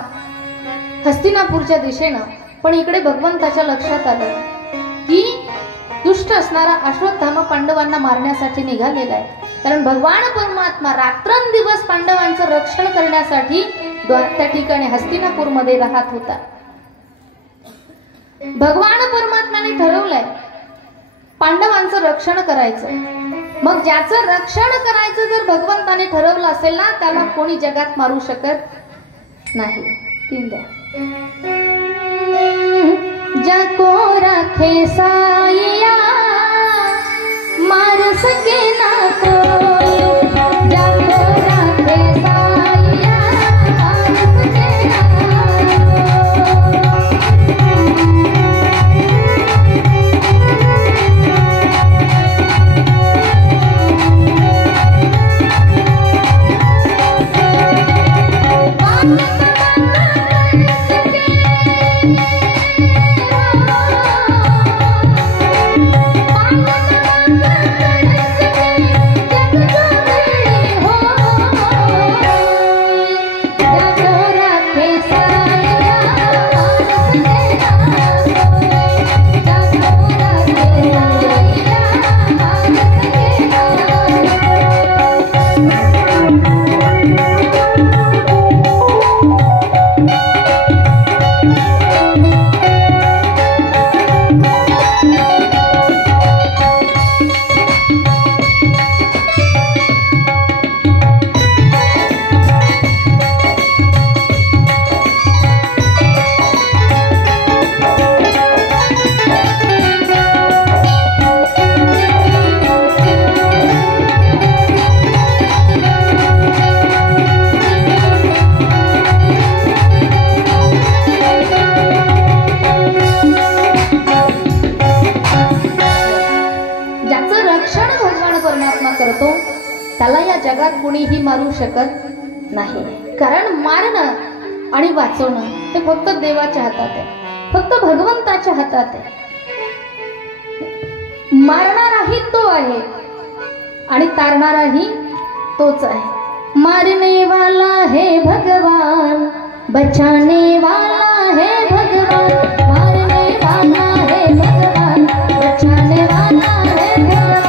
हस्तिनापूरच्या दिशेनं. पण इकडे भगवंताच्या लक्षात आलं की दुष्ट असणारा अश्वत्थामा पांडवांना मारण्यासाठी निघालेला आहे. कारण भगवान परमात्मा रात्रंदिवस पांडवांचं रक्षण करण्यासाठी त्या ठिकाणी हस्तिनापूर मध्ये राहत होता. भगवान परमात्म्याने ठरवलंय पांडवांचं रक्षण करायचं. मग ज्याचं रक्षण करायचं जर भगवंताने ठरवलं असेल ना, त्याला कोणी जगात मारू शकत नाही. तीन द्या. जाको रखे साईया मार सके ना कोई, जाको रखे साईया मार सके ना कोई. त्याला या जगात कुणीही मारू शकत नाही. कारण मारणं आणि वाचवणं ते फक्त देवाच्या हातात आहे, फक्त भगवंताच्या हातात आहे. मारणाराही तो आहे आणि तारणाराही तोच आहे. मारने वाला है भगवान, बचाने वाला है भगवान. मारने वाला है भगवान, बचाने वाला है भगवान.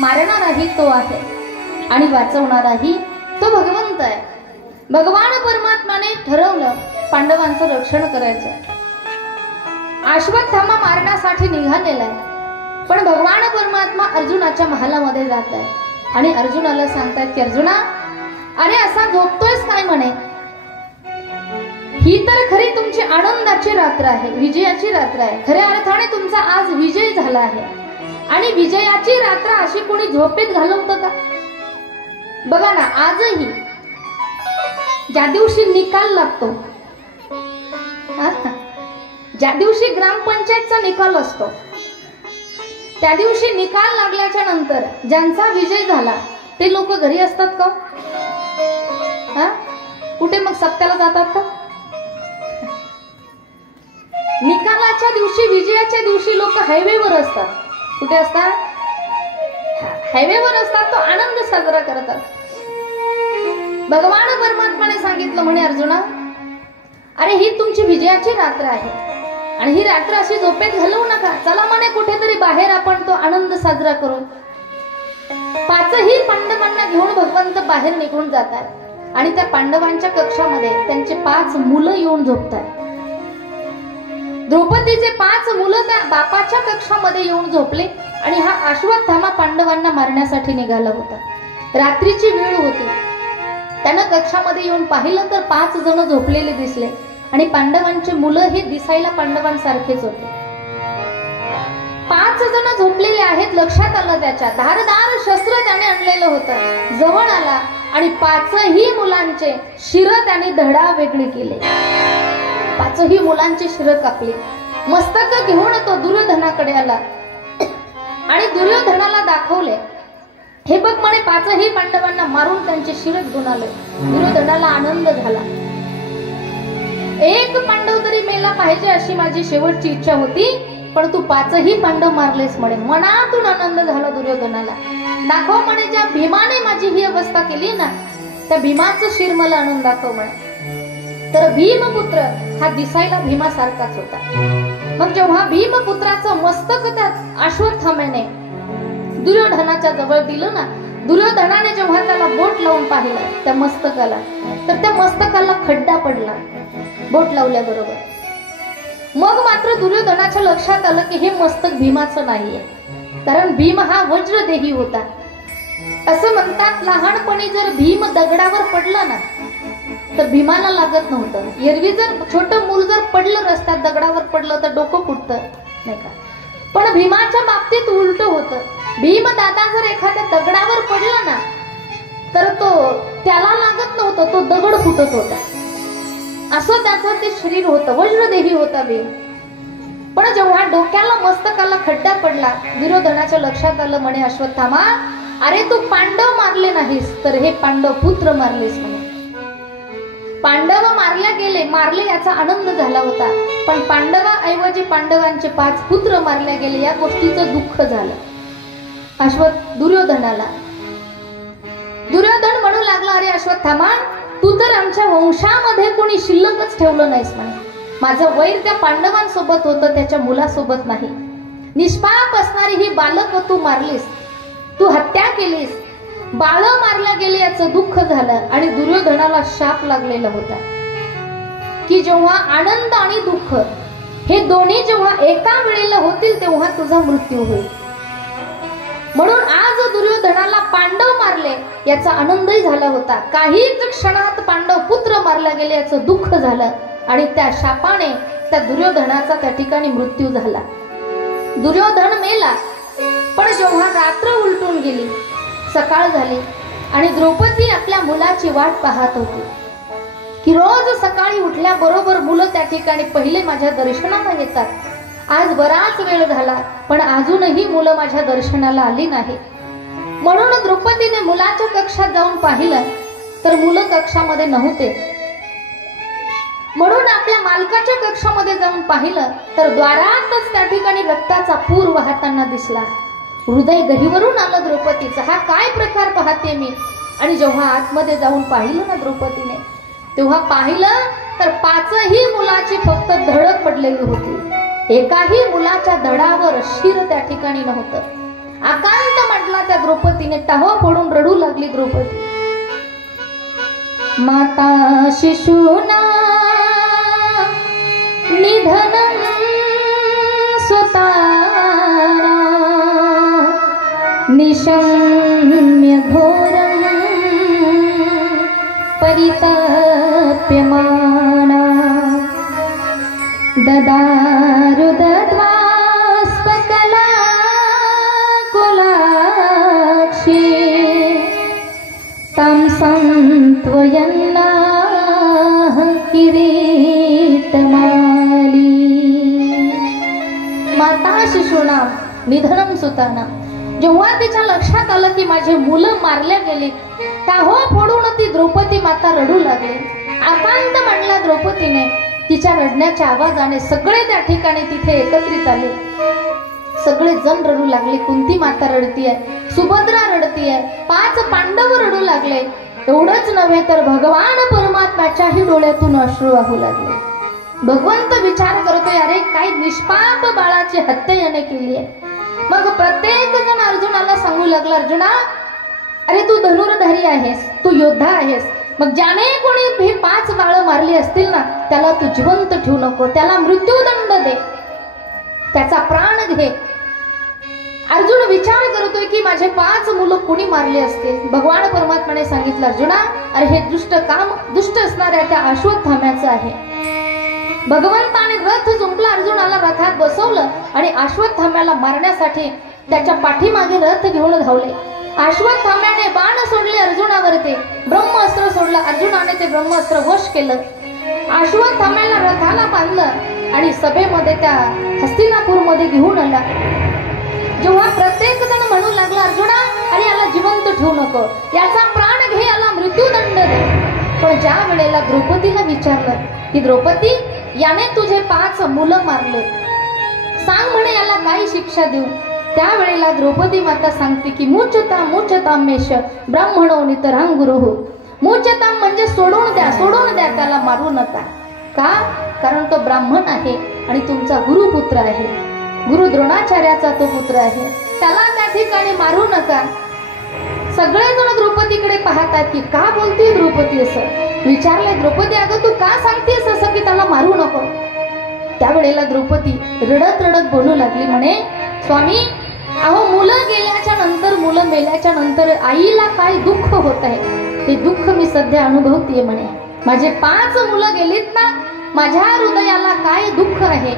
मारणाराही तो आहे आणि वाचवणाराही तो भगवंत आहे. भगवान परमात्माने ठरवलं पांडवांचं रक्षण करायचं. अश्वत्थामा मारण्यासाठी निघालेला आहे, पण भगवान परमात्मा अर्जुनाच्या महालामध्ये जात आहे आणि अर्जुनाला सांगतात की अर्जुना, अरे असा झोपतोयस काय म्हणे. ही तर खरी तुमची आनंदाची रात्र आहे, विजयाची रात्र आहे. खऱ्या अर्थाने तुमचा आज विजय झाला आहे आणि विजयाची रात्र अशी कोणी झोपेत घालवतं का. बघा ना, आजही ज्या दिवशी निकाल लागतो, ज्या दिवशी ग्रामपंचायतचा निकाल असतो, त्या दिवशी निकाल लागल्याच्या नंतर ज्यांचा विजय झाला ते लोक घरी असतात का? कुठे मग सत्याला जातात का? निकालाच्या दिवशी, विजयाच्या दिवशी लोक हायवेवर असतात. कुठे असतात? हायवेवर असतात. तो आनंद साजरा करतात. भगवान परमात्माने सांगितलं म्हणे अर्जुना, अरे ही तुमची विजयाची रात्र आहे आणि ही रात्र अशी झोपेत घालवू नका. चला म्हणे कुठेतरी बाहेर आपण तो आनंद साजरा करू. पाचही पांडवांना घेऊन भगवंत बाहेर निघून जातात आणि त्या पांडवांच्या कक्षामध्ये त्यांचे 5 मुलं येऊन झोपतात. द्रौपदीचे 5 मुलं त्या बापाच्या कक्षामध्ये येऊन झोपले आणि हा अश्वत्थामा पांडवांना मारण्यासाठी निघाला होता. रात्रीची वेळ होती. त्यानं कक्षामध्ये येऊन पाहिलं तर 5 जण झोपलेले दिसले आणि पांडवांचे मुलं हे दिसायला पांडवांसारखेच होते. 5 जण झोपलेले आहेत. लक्षात आलं त्याच्या. धारदार शस्त्र त्याने आणलेलं होतं. जवळ आला आणि 5ही मुलांचे शिर त्याने धडा वेगळे केले. 5ही मुलांची शिर कापली. मस्तक घेऊन तो दुर्योधनाकडे आला आणि दुर्योधनाला दाखवले. हे बघ म्हणे, 5ही पांडवांना मारून त्यांचे शिर घेऊन आले. दुर्योधनाला आनंद झाला. एक पांडव तरी मेला पाहिजे अशी माझी शेवटची इच्छा होती, पण तू 5ही पांडव मारलेस म्हणे. मनातून आनंद झाला दुर्योधनाला. दाखव म्हणे, ज्या भीमाने माझी ही अवस्था केली ना, त्या भीमाचं शिर मला आणून दाखव म्हणे. तर भीमपुत्र हा दिसायला भीमासारखाच होता. मग जेव्हा भीमपुत्राचं मस्तक त्या अश्वत्थाम्याने दुर्योधनाच्या जवळ दिलं ना, दुर्योधनाने जेव्हा त्याला बोट लावून पाहिलं त्या मस्तकाला, तर त्या मस्तकाला खड्डा पडला बोट लावल्याबरोबर. मग मात्र दुर्योधनाच्या लक्षात आलं की हे मस्तक भीमाचं नाहीये, कारण भीम हा वज्रदेही होता. असं म्हणतात, लहानपणी जर भीम दगडावर पडला ना तर भीमाला लागत नव्हतं. एरवी जर छोटं मूल जर पडलं रस्त्यात, दगडावर पडलं तर डोकं फुटतं नाही का, पण भीमाच्या बाबतीत उलट होतं. भीम दादा जर एखाद्या दगडावर पडला ना तर त्याला लागत नव्हतं, तो दगड फुटत होता. असं त्याचं ते शरीर होतं, वज्रदेही होता भीम. पण जेव्हा डोक्याला मस्तकाला खड्डा पडला, दुर्योधनाच्या लक्षात आलं. म्हणे अश्वत्थामा, अरे तू पांडव मारले नाहीस तर हे पांडव पुत्र मारलेस. म्हणे पांडव मारले याचा आनंद झाला होता, पण पांडवाऐवजी पांडवांचे 5 पुत्र मारले गेले या गोष्टीचं दुःख झालं दुर्योधनाला. दुर्योधन म्हणू लागला, अरे अश्वत्थामा, तू तर आमच्या वंशामध्ये कोणी शिल्लकच ठेवलं नाहीस. म्हणे माझं वैर त्या पांडवांसोबत होतं, त्याच्या मुलासोबत नाही. निष्पाप असणारी ही बालक तू मारलीस, तू हत्या केलीस, बाळ मारल्या गेले याचं दुःख झालं. आणि दुर्योधनाला शाप लागलेला होता की जेव्हा आनंद आणि दुःख हे दोन्ही जेव्हा एका वेळेला होतील तेव्हा तुझा मृत्यू होईल. म्हणून आज दुर्योधनाला पांडव मारले याचा आनंदही झाला होता, काहीच क्षणात पांडव पुत्र मारले गेले याचं दुःख झालं. आणि त्या शापाने त्या दुर्योधनाचा त्या ठिकाणी मृत्यू झाला. दुर्योधन मेला. पण जेव्हा रात्र उलटून गेली, सकाळ झाली आणि द्रौपदी आपल्या मुलाची वाट पाहत होती की रोज सकाळी उठल्याबरोबर मुलं त्या ठिकाणी पहिले माझ्या दर्शनाला येतात. आज बराच वेळ झाला पण अजूनही मुलं माझ्या दर्शनाला आली नाही. म्हणून द्रौपदीने मुलाच्या कक्षात जाऊन पाहिलं तर मुलं कक्षामध्ये नव्हते. म्हणून आपल्या मालकाच्या कक्षामध्ये जाऊन पाहिलं तर द्वारातच त्या ठिकाणी रक्ताचा पूर वाहताना दिसला. हृदय गहिवरून आलं द्रौपदीचं, हा काय प्रकार पाहते मी. आणि जेव्हा आतमध्ये जाऊन पाहिलं ना द्रौपदीने, तेव्हा पाहिलं तर 5ही मुलाची फक्त धड पडलेली होती. एकाही मुलाच्या धडावर शिर त्या ठिकाणी नव्हतं. आकांत म्हटला त्या द्रौपदीने, टाहो फोडून रडू लागली द्रौपदी. माता शिशूना निधनं सुताना निशम्य घोरं परितप्यमाना ददारु दद्वास्पकला कुलाक्षी तं संत्वयन्ना किरीटमाली. माता शिशूना निधनं सुताना, जेव्हा तिच्या लक्षात आलं की माझे मुलं मारल्या गेली, टाहो फोडून ती द्रौपदी माता रडू लागली. आकांत म्हणला द्रौपदीने. तिच्या रडण्याच्या आवाजाने सगळे त्या ठिकाणी तिथे एकत्रित आले. सगळे जण रडू लागले. कुंती माता रडतीये, सुभद्रा रडतीये, 5 पांडव रडू लागले. एवढंच नव्हे तर भगवान परमात्म्याच्याही डोळ्यातून अश्रू वाहू लागले. भगवंत विचार करतोय, अरे काय निष्पाप बाळाची हत्या याने केली आहे. मग प्रत्येक जण अर्जुनाला सांगू लागला, अर्जुना अरे तू धनुर्धारी आहेस, तू योद्धा आहेस, मग ज्याने कोणी हे 5 बाळ मारली असतील ना त्याला तू जिवंत ठेवू नको, त्याला मृत्यूदंड दे, त्याचा प्राण घे. अर्जुन विचार करतोय की माझे 5 मुलं कोणी मारले असतील. भगवान परमात्म्याने सांगितलं, अर्जुना अरे हे दुष्ट काम दुष्ट असणाऱ्या त्या अश्वत्थाम्याचं आहे. भगवंताने रथ जुंपला, अर्जुनाला रथात बसवलं आणि अश्वत्थाम्याला मारण्यासाठी त्याच्या पाठीमागे रथ घेऊन धावले. अश्वत्थाम्याने बाण सोडले अर्जुनावरती, ब्रह्मास्त्र सोडलं, अर्जुनाने ते ब्रह्मास्त्र वश केलं. अश्वत्थाम्याला रथाला बांधलं आणि सभेमध्ये त्या हस्तिनापूरमध्ये घेऊन आला. जेव्हा प्रत्येक जण म्हणू लागला, अर्जुना अरे याला जिवंत ठेवू नको, याचा प्राण घे, याला मृत्यूदंड दे. पण ज्या वेळेला द्रौपदीला विचारलं की द्रौपदी याने तुझे 5 मुलं मारले, सांग म्हणे याला काय शिक्षा देऊ. त्यावेळेला द्रौपदी माता सांगते की मुच्यतां मुच्यतामेष ब्राह्मणो नितरां गुरुः. मुच्यतां म्हणजे सोडून द्या, सोडून द्या, त्याला मारू नका. का? कारण तो ब्राह्मण आहे आणि तुमचा गुरुपुत्र आहे, गुरु द्रोणाचार्याचा तो पुत्र आहे, त्याला त्या ठिकाणी मारू नका. सगळेजण द्रौपदीकडे पाहतात की का बोलते द्रौपदी असं. विचारले, द्रौपदी अगं तू का सांगतेस असं की त्याला मारू नको. त्यावेळेला द्रौपदी रडत रडत बोलू लागली, म्हणे स्वामी अहो मुलं गेल्याच्या नंतर, मुलं मेल्याच्या नंतर आईला काय दुःख होत आहे ते दुःख मी सध्या अनुभवतेय म्हणे. माझे 5 मुलं गेलीत ना, माझ्या हृदयाला काय दुःख आहे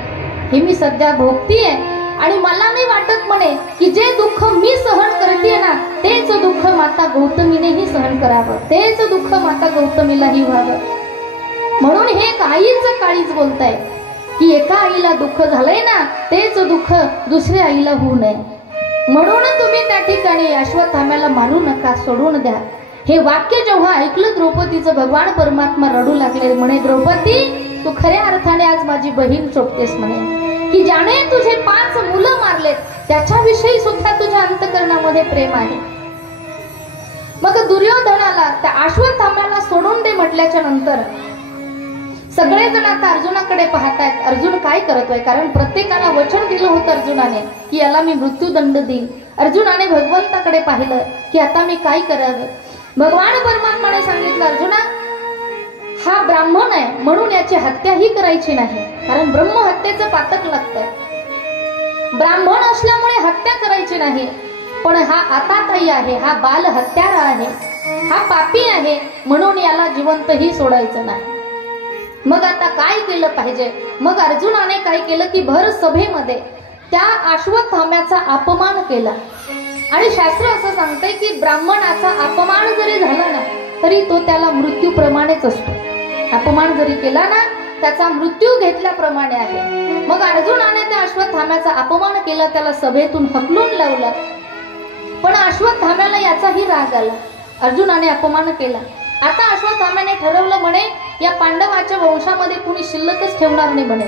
हे मी सध्या भोगतीये आणि मला नाही वाटत म्हणे की जे दुःख मी सहन करते ना तेच दुःख माता गौतमीनेही सहन करावं, तेच दुःख माता गौतमीलाही व्हावं. म्हणून हे काहीच काळीच बोलताय की एका आईला दुःख झालंय ना तेच दुःख दुसऱ्या आईला होऊ नये. म्हणून तुम्ही त्या ठिकाणी अश्वत्थाम्याला मारू नका, सोडून द्या. हे वाक्य जेव्हा ऐकलं द्रौपदीचं, भगवान परमात्मा रडू लागले. म्हणे द्रौपदी तू खऱ्या अर्थाने आज माझी बहीण चोपतेस म्हणे, की ज्याने तुझे 5 मुलं मारलेत त्याच्याविषयी सुद्धा तुझ्या अंतकरणामध्ये प्रेम आहे. मग दुर्योधनाला त्या अश्वत्थाम्याला सोडून दे म्हटल्याच्या नंतर सगळेजण आता अर्जुनाकडे पाहतायत. अर्जुन काय करतोय? कारण प्रत्येकाला वचन दिलं होतं अर्जुनाने की याला मी मृत्यूदंड देईन. अर्जुनाने भगवंताकडे पाहिलं की आता मी काय करावं. भगवान परमात्माने सांगितलं अर्जुना हा ब्राह्मण आहे म्हणून याची हत्याही करायची नाही, कारण ब्रह्म हत्येचं पातक लागतंय. ब्राह्मण असल्यामुळे हत्या करायची नाही, पण हा आताताई आहे, हा बाल हत्यारा आहे, हा पापी आहे, म्हणून याला जिवंतही सोडायचं नाही. मग आता काय केलं पाहिजे? मग अर्जुनाने काय केलं की भर सभेमध्ये त्या अश्वत्थाम्याचा अपमान केला. आणि शास्त्र असं सांगतंय की ब्राह्मणाचा अपमान जरी झाला ना तरी तो त्याला मृत्यूप्रमाणेच असतो. अपमान जरी केला ना त्याचा मृत्यू घेतल्याप्रमाणे आहे. मग अर्जुनाने त्या अश्वत्थाम्याचा अपमान केला, त्याला सभेतून हकलून लावलं. पण अश्वत्थाम्याला याचाही राग आला, अर्जुनाने अपमान केला. आता अश्वत्थाम्याने ठरवलं म्हणे या पांडवाच्या वंशामध्ये कुणी शिल्लकच ठेवणार नाही म्हणे.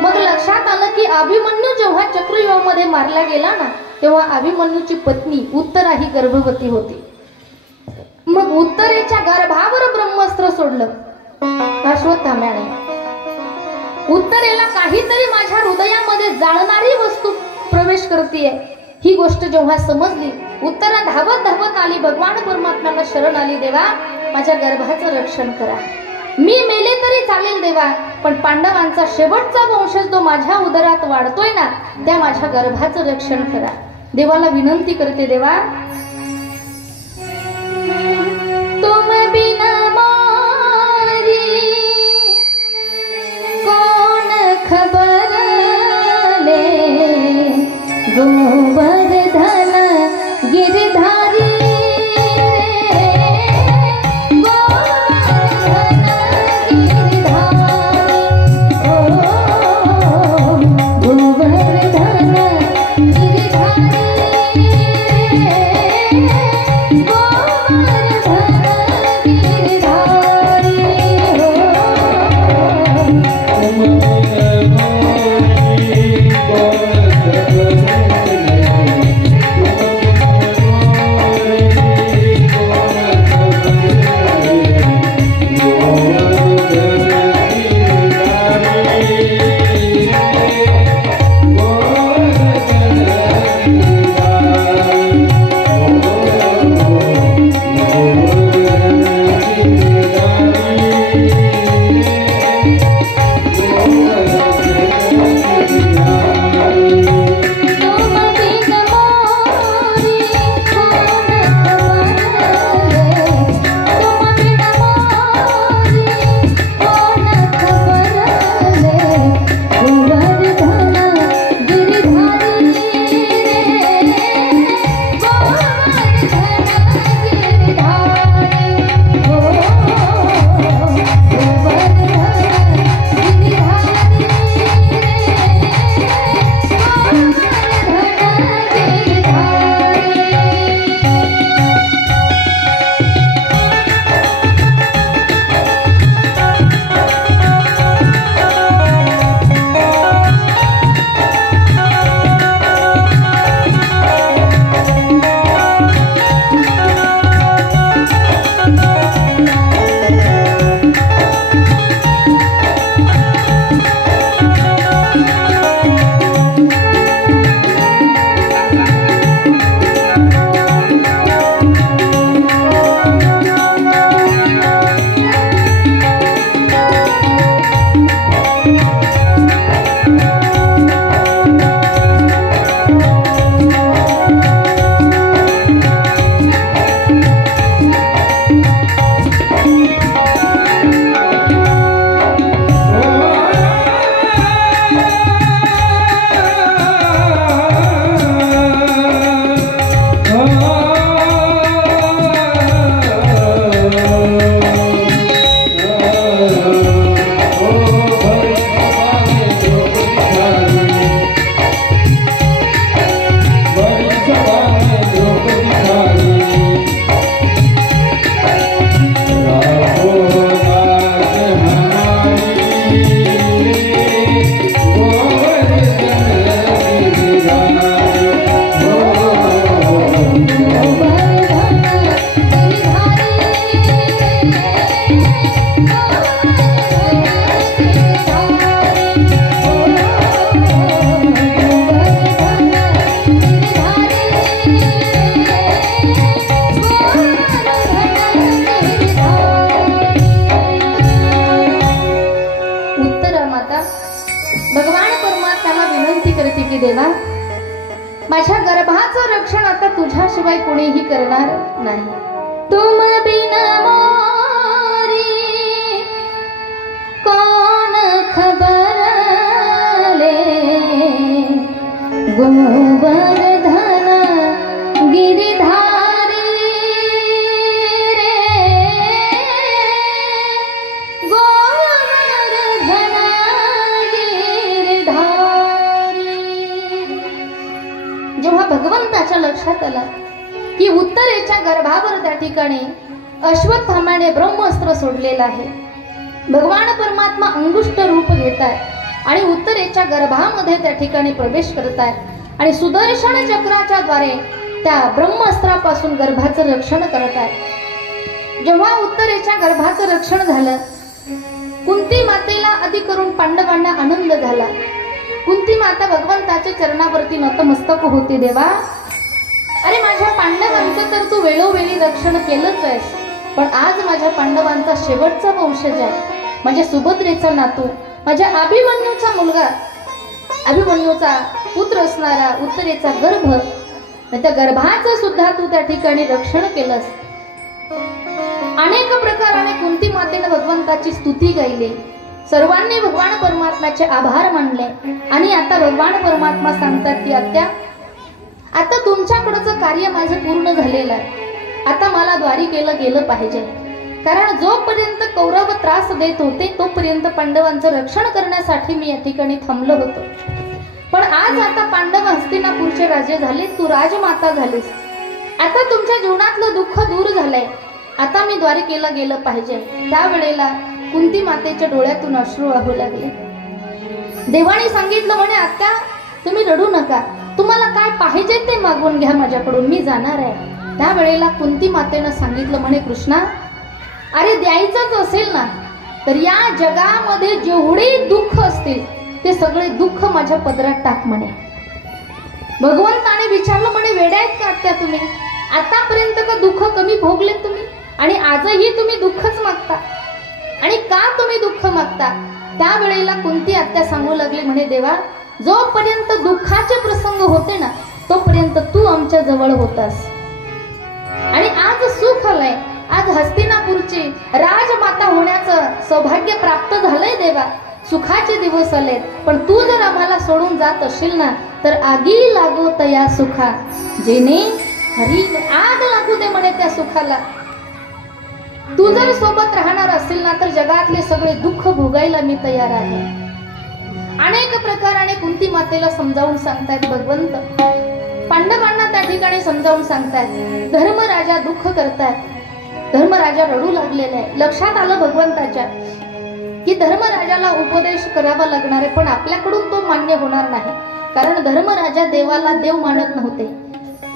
मग लक्षात आलं की अभिमन्यू जेव्हा चक्रव्यूहामध्ये मारला गेला ना तेव्हा अभिमन्यूची पत्नी उत्तरा ही गर्भवती होती. मग उत्तरेच्या गर्भावर ब्रह्मास्त्र सोडलं अश्वत्थाम्याने. उत्तरेला काहीतरी माझ्या हृदयामध्ये जाळणारी वस्तू प्रवेश करतेय ही गोष्ट जेव्हा समजली, उत्तरा धावत धावत आली, भगवान परमात्म्याला शरण आली. देवा माझ्या गर्भाचं रक्षण करा, मी मेले तरी चालेल देवा, पण पांडवांचा शेवटचा वंशज जो माझ्या उदरात वाढतोय ना त्या माझ्या गर्भाचं रक्षण करा. देवाला विनंती करते, देवा तुम बिना मारी कोण खबर ले, गोवर्धन गिरधारी देवा, माझ्या गर्भाचं रक्षण आता तुझ्याशिवाय कोणीही करणार नाही. तुम बिना मोरी कोण खबरले, गोवर्धन गिरिधारी रे, गोवर्धन गिरिधारी. जेव्हा भगवंताच्या लक्षात आलं की उत्तरेच्या गर्भावर त्या ठिकाणी अश्वत्थामाने ब्रह्मास्त्र सोडलेलं आहे, भगवान परमात्मा अंगुष्ठ रूप घेतात आणि उत्तरेच्या गर्भामध्ये त्या ठिकाणी प्रवेश करतात आणि सुदर्शन चक्राच्या द्वारे त्या ब्रह्मास्त्रापासून गर्भाचं रक्षण करतात. जेव्हा उत्तरेच्या गर्भाचं रक्षण झालं, कुंती मातेला आदी करून पांडवांना आनंद झाला. कुंती माता भगवंताच्या चरणावरती नतमस्तक होती. देवा, अरे माझ्या पांडवांचं तर तू वेळोवेळी रक्षण केलंच आहेस, पण आज माझ्या पांडवांचा शेवटचा वंशज आहे, माझ्या सुभद्रेचा नातू, माझ्या अभिमन्यूचा मुलगा, अभिमन्यूचा पुत्र असणारा उत्तरेचा गर्भ, त्या गर्भाचं सुद्धा तू त्या ठिकाणी रक्षण केलंस. अनेक प्रकाराने कुंती मातेने भगवंताची स्तुती गायली. सर्वांनी भगवान परमात्म्याचे आभार मानले आणि आता भगवान परमात्मा सांगतात की आत्या, आता तुमच्याकडचं कार्य माझं पूर्ण झालेलं आहे, आता मला द्वारिकेला गेलं पाहिजे. कारण जोपर्यंत कौरव त्रास देत होते तोपर्यंत पांडवांचं रक्षण करण्यासाठी मी या ठिकाणी थांबलो होतो. पण आज आता पांडव हस्तिनापूरचे राजे झाले, तू राजमाता झालीस, आता तुमच्या जीवनातलं दुःख दूर झालंय, आता मी द्वारिकेला गेलं पाहिजे. त्यावेळेला कुंती मातेच्या डोळ्यातून अश्रू वाहू लागले. देवाने सांगितलं म्हणे, आत्या तुम्ही रडू नका, तुम्हाला काय पाहिजे ते मागवून घ्या माझ्याकडून, मी जाणार आहे. त्यावेळेला कुंती मातेनं सांगितलं म्हणे, कृष्णा, अरे द्यायचंच असेल ना तर या जगामध्ये जेवढे दुःख असतील ते सगळे दुःख माझ्या पदरात टाक म्हणे. भगवंताने विचारलं म्हणे, वेड्या आहेत का आत्या तुम्ही, आतापर्यंत का दुःख कमी भोगले तुम्ही आणि आजही तुम्ही दुःखच मागता, आणि का तुम्ही दुःख मागता? त्यावेळेला कुंती आत्या सांगू लागली म्हणे, देवा, जोपर्यंत दुःखाचे प्रसंग होते ना तोपर्यंत तू आमच्या जवळ होतास, आणि आज सुख आलंय, आज हस्तिनापूरची राजमाता होण्याचं सौभाग्य प्राप्त झालंय देवा, सुखाचे दिवस आलेत. पण तू जर आम्हाला सोडून जात असशील ना तर आगी लागो तया सुखा, जेणे हरी आग लागू दे म्हणे त्या सुखाला. तू जर सोबत राहणार असशील ना तर जगातले सगळे दुःख भोगायला मी तयार आहे. अनेक प्रकाराने कुंती मातेला समजावून सांगतायत भगवंत, पांडवांना त्या ठिकाणी समजावून सांगतायत. धर्मराजा दुःख करतायत, धर्मराजा रडू लागलेला आहे. लक्षात आलं भगवंताच्या की धर्मराजाला उपदेश करावा लागणार आहे, पण आपल्याकडून तो मान्य होणार नाही, कारण धर्मराजा देवाला देव मानत नव्हते.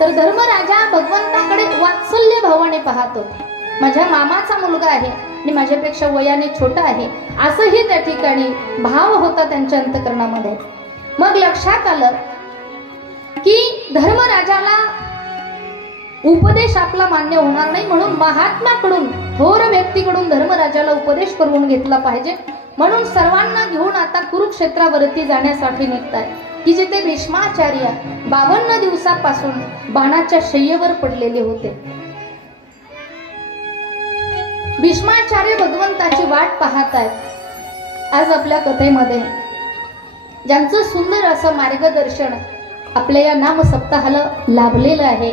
तर धर्मराजा भगवंताकडे वात्सल्य भावाने पाहत होते. माझ्या मामाचा मुलगा आहे आणि माझ्यापेक्षा वयाने छोटा आहे, असंही त्या ठिकाणी भाव होता त्यांच्या अंतःकरणामध्ये. मग लक्षात आलं की धर्मराजाला उपदेश आपला मान्य होणार नाही, म्हणून महात्म्याकडून, थोर व्यक्तीकडून धर्मराजाला उपदेश करून घेतला पाहिजे. म्हणून सर्वांना घेऊन आता कुरुक्षेत्रावरती जाण्यासाठी निघताय की जिथे भीष्माचार्य 52 दिवसापासून बाणाच्या शय्येवर पडलेले होते. भीष्माचार्य भगवंताची वाट पाहत आहेत. आज आपल्या कथेमध्ये ज्यांचं सुंदर असं मार्गदर्शन आपल्या या नाम सप्ताहाला लाभलेलं आहे,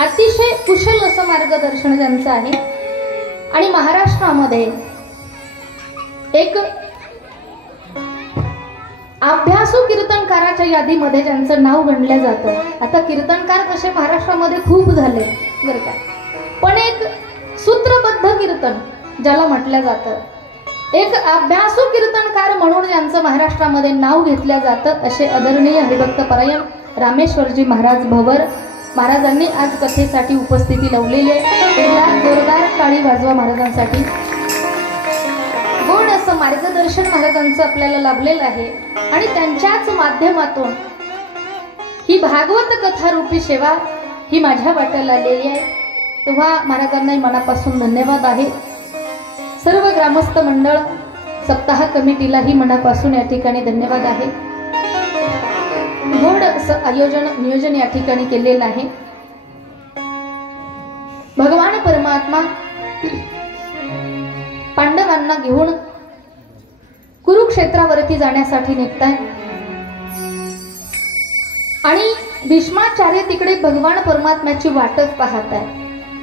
अतिशय कुशल असं मार्गदर्शन ज्यांचं आहे, आणि महाराष्ट्रामध्ये एक अभ्यासू कीर्तनकाराच्या यादीमध्ये ज्यांचं नाव गणलं जातं. आता कीर्तनकार कसे महाराष्ट्रामध्ये खूप झाले बरं का, पण एक सूत्रबद्ध कीर्तन ज्याला म्हटलं जातं, एक अभ्यासू कीर्तनकार म्हणून ज्यांचं महाराष्ट्रामध्ये नाव घेतलं जातं, असे आदरणीय हरिभक्त परायण रामेश्वरजी महाराज भवर महाराजांनी आज कथेसाठी उपस्थिती लावलेली आहे. जोरदार टाळी वाजवा महाराजांसाठी. गोड असं मार्गदर्शन महाराजांचं आपल्याला लाभलेलं आहे आणि त्यांच्याच माध्यमातून ही भागवत कथा रूपी सेवा ही माझ्या वाट्याला आलेली आहे. तेव्हा महाराजांनाही मनापासून धन्यवाद आहे. सर्व ग्रामस्थ मंडळ, सप्ताह कमिटीलाही मनापासून या ठिकाणी धन्यवाद आहे. गोड नियोजन या ठिकाणी केलेलं आहे. भगवान परमात्मा पांडवांना घेऊन कुरुक्षेत्रावरती जाण्यासाठी निघताय आणि भीष्माचार्य तिकडे भगवान परमात्म्याची वाटच पाहत आहे.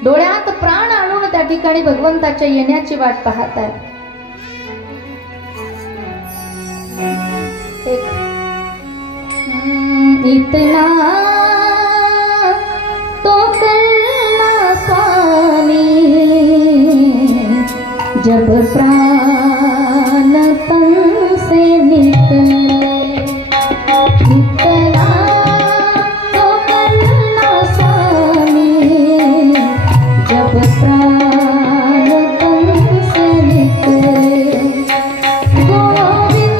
डोळ्यात प्राण आणून त्या ठिकाणी भगवंताच्या येण्याची वाट पाहत आहे. इतना तो करना स्वामी जब प्राण तन से निकले. इतना तो करना स्वामी जब प्राण तन से निकले. गोविंद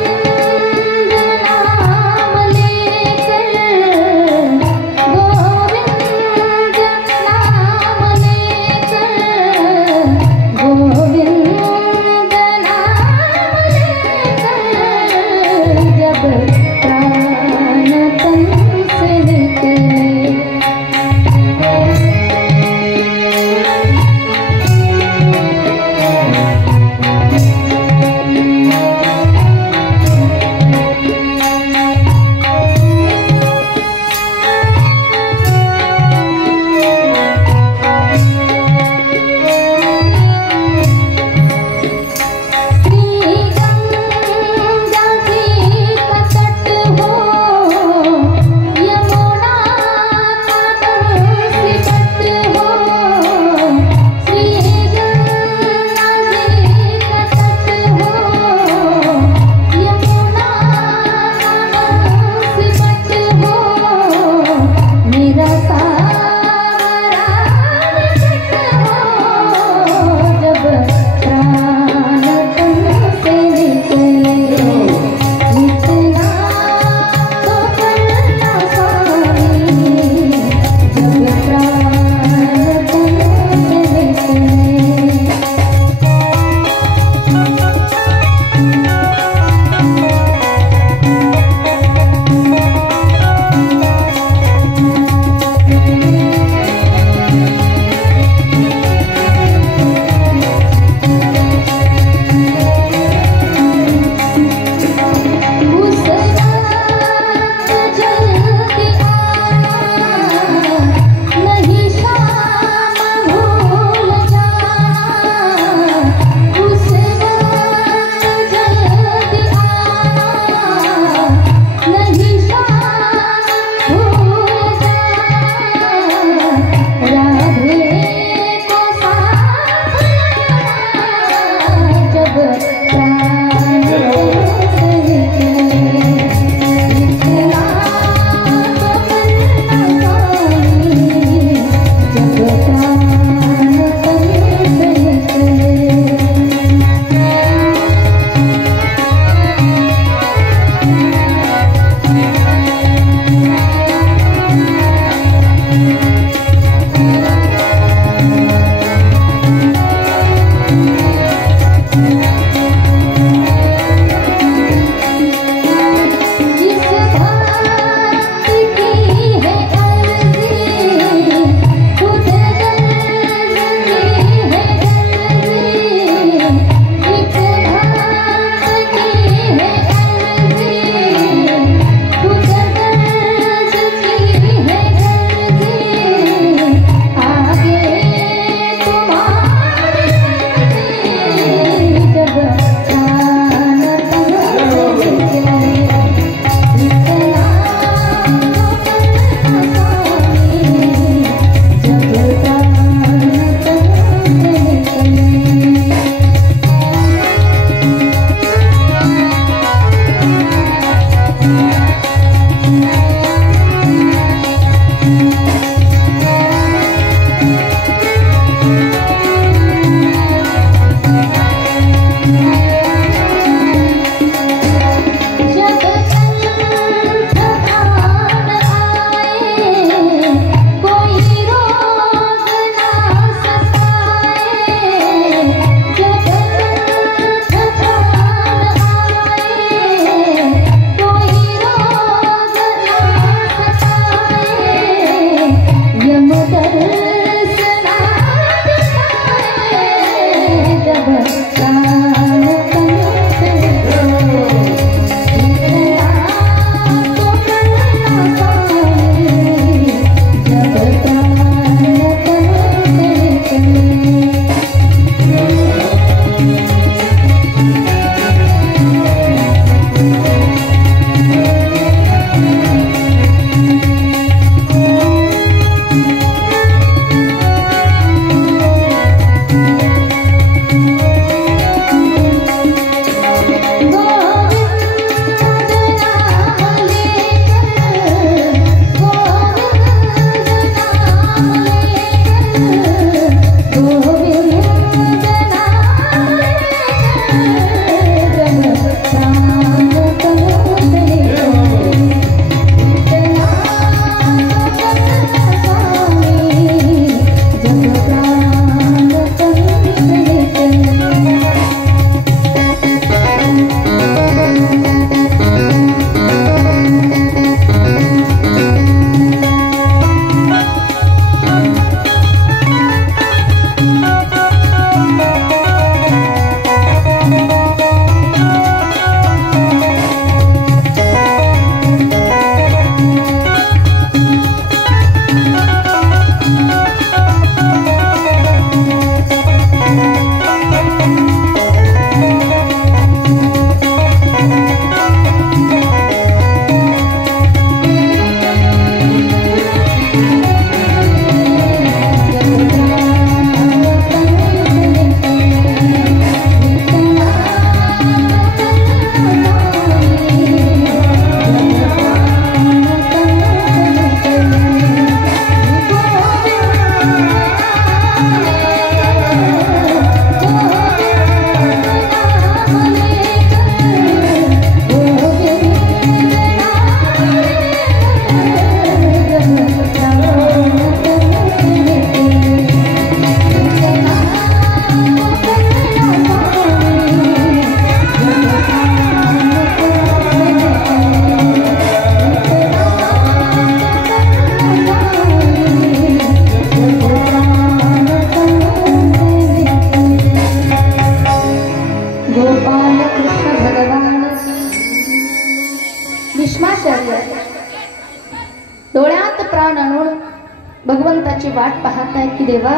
दर्शनाची वाट पाहत आहेत की देवा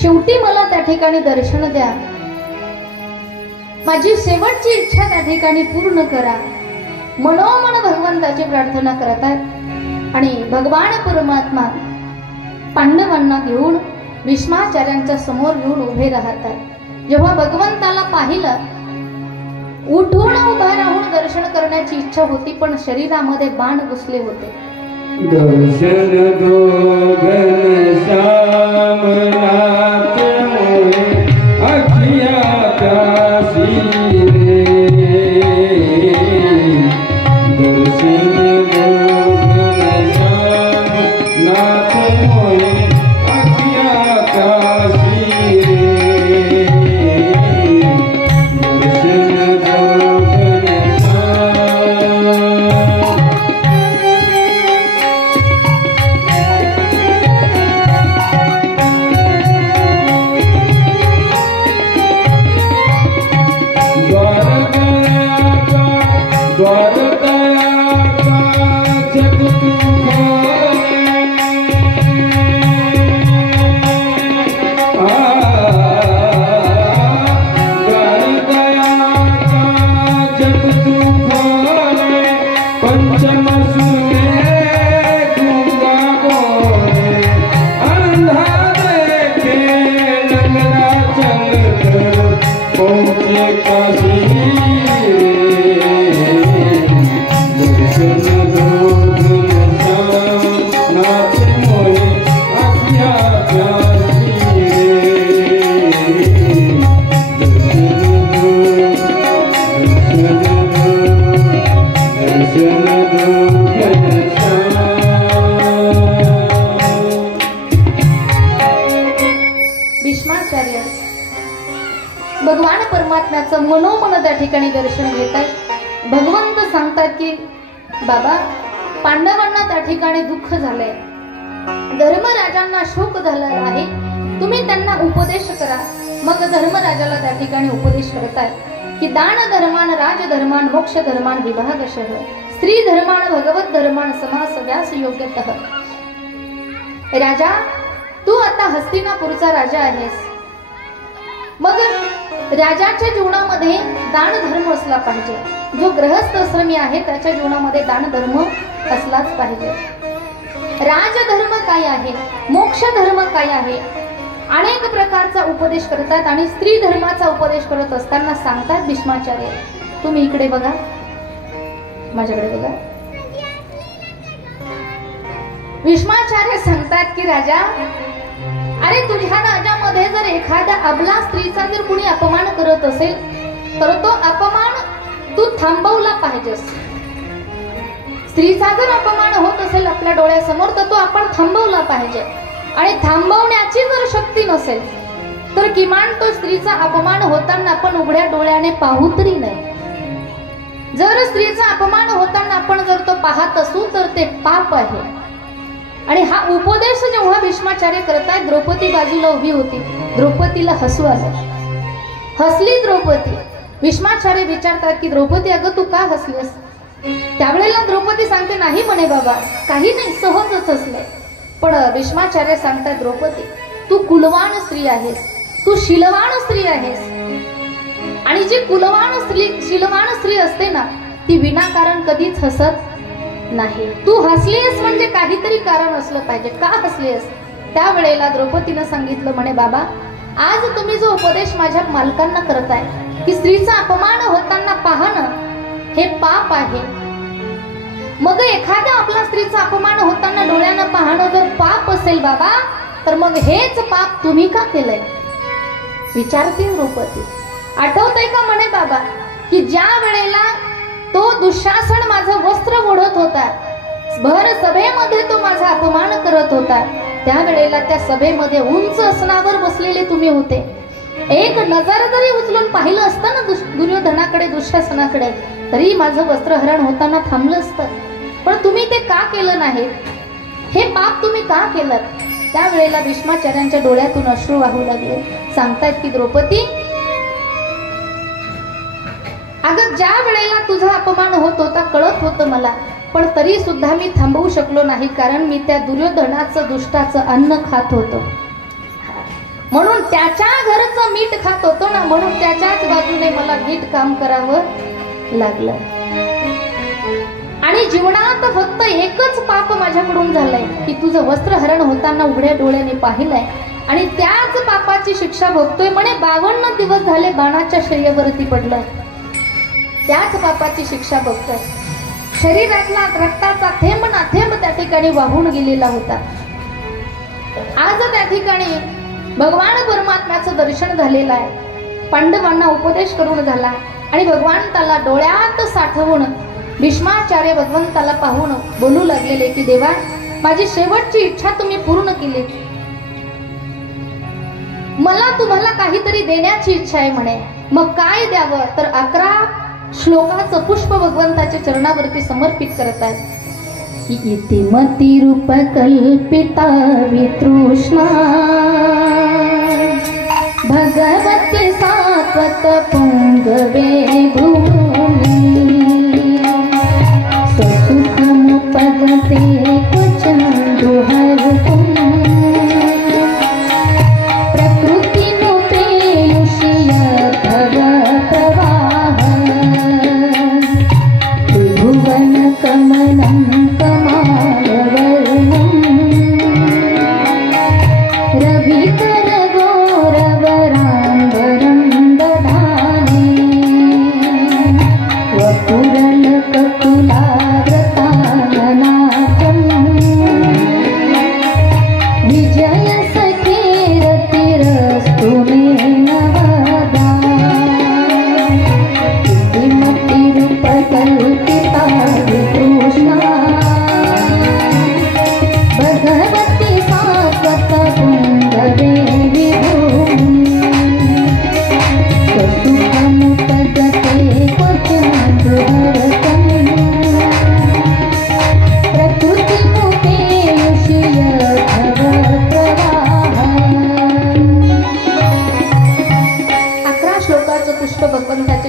शेवटी मला त्या ठिकाणी दर्शन द्या, माझी शेवटची इच्छा त्या ठिकाणी पूर्ण करा, मनोमन भगवंताची प्रार्थना करतात। आणि भगवान परमात्मा पांडवांना घेऊन भीष्माचार्यांच्या समोर येऊन उभे राहतात। जेव्हा भगवंताला पाहिलं, उठून उभा राहून दर्शन करण्याची इच्छा होती, पण शरीरामध्ये बाण घुसले होते। दर्शन दो घनश्याम नाथ मोरे अखिया प्यासी रे, दर्शन दो घनश्याम नाथ मोरे अखिया प्यासी रे, दर्शन दो घनश्याम। भगवान परमात्म्याचं मनोमन त्या ठिकाणी दर्शन घेत आहेत। भगवंत सांगतात की बाबा पांडवांना त्या ठिकाणी दुःख झालंय, धर्मराजांना शोक झालेला आहे, तुम्ही त्यांना उपदेश करा। मग धर्मराजाला त्या ठिकाणी उपदेश करतात की दान धर्मान राजधर्मान मोक्ष धर्मान विभागशः स्त्री धर्मान भगवत धर्मान समास व्यास योग्यतः। राजा तू आता हस्तिनापूरचा राजा आहेस, मग राजाच्या जीवनामध्ये दान धर्म असला पाहिजे। जो गृहस्थ आश्रमी आहे त्याच्या जीवनामध्ये दान धर्म असलाच पाहिजे। राजधर्म काय आहे, मोक्ष धर्म काय आहे, अनेक प्रकारचा उपदेश करतात। आणि स्त्री धर्माचा उपदेश करत असताना सांगतात भीष्माचार्य, तुम्ही इकडे बघा, माझ्याकडे बघा। भीष्माचार्य सांगतात की राजा, अरे तुझ्या राजामध्ये जर एखाद्या अबला स्त्रीचा जर कुणी अपमान करत असेल तर तो अपमान तू थांबवला पाहिजेस। स्त्रीचा जर अपमान होत असेल आपल्या डोळ्यासमोर तर तो आपण थांबवला पाहिजे। आणि थांबवण्याची जर शक्ती नसेल तर किमान तो स्त्रीचा अपमान होताना आपण उघड्या डोळ्याने पाहू तरी नाही। जर स्त्रीचा अपमान होताना आपण जर तो पाहत असू तर ते पाप आहे। आणि हा उपदेश जेव्हा भीष्माचार्य करतायत, द्रौपदी बाजूला उभी होती, द्रौपदीला हसू आलं, हसली द्रौपदी। भीष्माचार्य विचारतात की द्रौपदी अगं तू का हसलीस? त्यावेळेला द्रौपदी सांगते नाही म्हणे बाबा काही नाही, सहजच हसले। पण भीष्माचार्य सांगतात द्रौपदी तू कुलवान स्त्री आहेस, तू शीलवान स्त्री आहेस। आणि जी शीलवान स्त्री असते ना ती विनाकारण कधीच हसत नाही। तू हसलीस म्हणजे काहीतरी कारण असलं पाहिजे, का हसलीस? त्यावेळेला द्रौपदीनं सांगितलं म्हणे बाबा आज तुम्ही जो उपदेश माझ्या मालकांना करताय की स्त्रीचा अपमान होताना पाहणं हे पाप आहे, मग एखाद्या आपल्या स्त्रीचा अपमान होताना डोळ्यानं पाहणं जर पाप असेल बाबा तर मग हेच पाप तुम्ही का केलंय? विचारते द्रौपदी। आठवतंय का म्हणे बाबा की ज्या वेळेला तो दुःशासन माझं वस्त्र ओढत होता, भर सभेमध्ये तो माझा अपमान करत होता, त्यावेळेला त्या सभेमध्ये उंच आसनावर बसलेले तुम्ही होते। एक नजर जरी उचलून पाहिलं असतं ना दुर्योधनाकडे दुःशासनाकडे तरी माझं वस्त्रहरण होताना थांबलं असतं, पण तुम्ही ते का केलं नाही? हे पाप तुम्ही का केलं? त्यावेळेला भीष्माचार्यांच्या डोळ्यातून अश्रू वाहू लागले। सांगतात की द्रौपदी अगं ज्या वेळेला तुझा अपमान होत होता कळत होतं मला पण तरी सुद्धा मी थांबवू शकलो नाही, कारण मी त्या दुर्योधनाचं दुष्टाचं अन्न खात होतो. म्हणून त्याच्या घरचं मीठ खात होतो ना, म्हणून त्याच्याच बाजूने मला नीट काम करावं लागलं. आणि जीवनात फक्त एकच पाप माझ्याकडून झालंय की तुझं वस्त्रहरण होताना उघड्या डोळ्याने पाहिलंय आणि त्याच पापाची शिक्षा भोगतोय. म्हणे 52 दिवस झाले बाणाच्या शय्येवरती पडलं, त्याच पापाची शिक्षा भोगतोय. शरीरातला रक्ताचा थेंब ना थेंब त्या ठिकाणी वाहून गेलेला होता. आज त्या ठिकाणी भगवान परमात्म्याचं दर्शन झालेलं आहे. पांडवांना उपदेश करून झाला आणि भगवंताला डोळ्यात साठवून भीष्माचार्य भगवंताला पाहून बोलू लागलेले की देवा, माझी शेवटची इच्छा तुम्ही पूर्ण केली, मला तुम्हाला काहीतरी देण्याची इच्छा आहे. म्हणे मग काय द्यावं, तर 11 श्लोकाचं पुष्प भगवंताच्या चरणावरती समर्पित करत आहेत. इतिमती रूप कल्पिता वितृष्णा भगवती सात्वत पुंगवे भूमि स्वसुखमुपगते कुचन्दुहर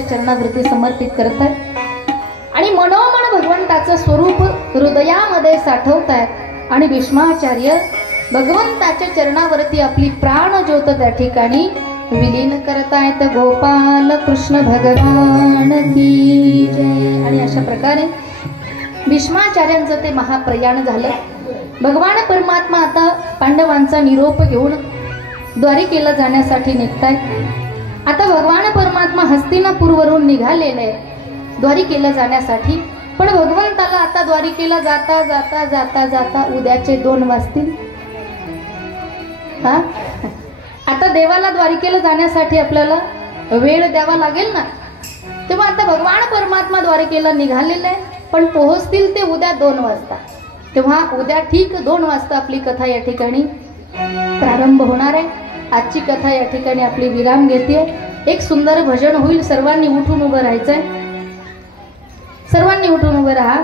चरणावरती समर्पित करतात आणि मनोमन भगवंताचं स्वरूप हृदयामध्ये साठवतात आणि भीष्माचार्य भगवंताच्या चरणावरती आपली प्राण ज्योत त्या ठिकाणी विलीन करतायत. गोपाल कृष्ण भगवान की जय. आणि अशा प्रकारे भीष्माचार्यांचं ते महाप्रयाण झालं. भगवान परमात्मा आता पांडवांचा निरोप घेऊन द्वारिकेला जाण्यासाठी निघतायत. आता भगवान परमात्मा हस्तिनापूरवरून निघालेले द्वारिकेला जाण्यासाठी. पण भगवंताला आता द्वारिकेला जाता जाता जाता जाता उद्याचे 2 वाजतील. हा, आता देवाला द्वारिकेला जाण्यासाठी आपल्याला वेळ द्यावा लागेल ना. तेव्हा आता भगवान परमात्मा द्वारिकेला निघालेले आहे, पण पोहोचतील ते उद्या 2 वाजता. तेव्हा उद्या ठीक 2 वाजता आपली कथा या ठिकाणी प्रारंभ होणार आहे. आजची कथा या ठिकाणी आपली विराम घेते. एक सुंदर भजन होईल. सर्वांनी उठून उभं राहायचंय. सर्वांनी उठून उभं राहा.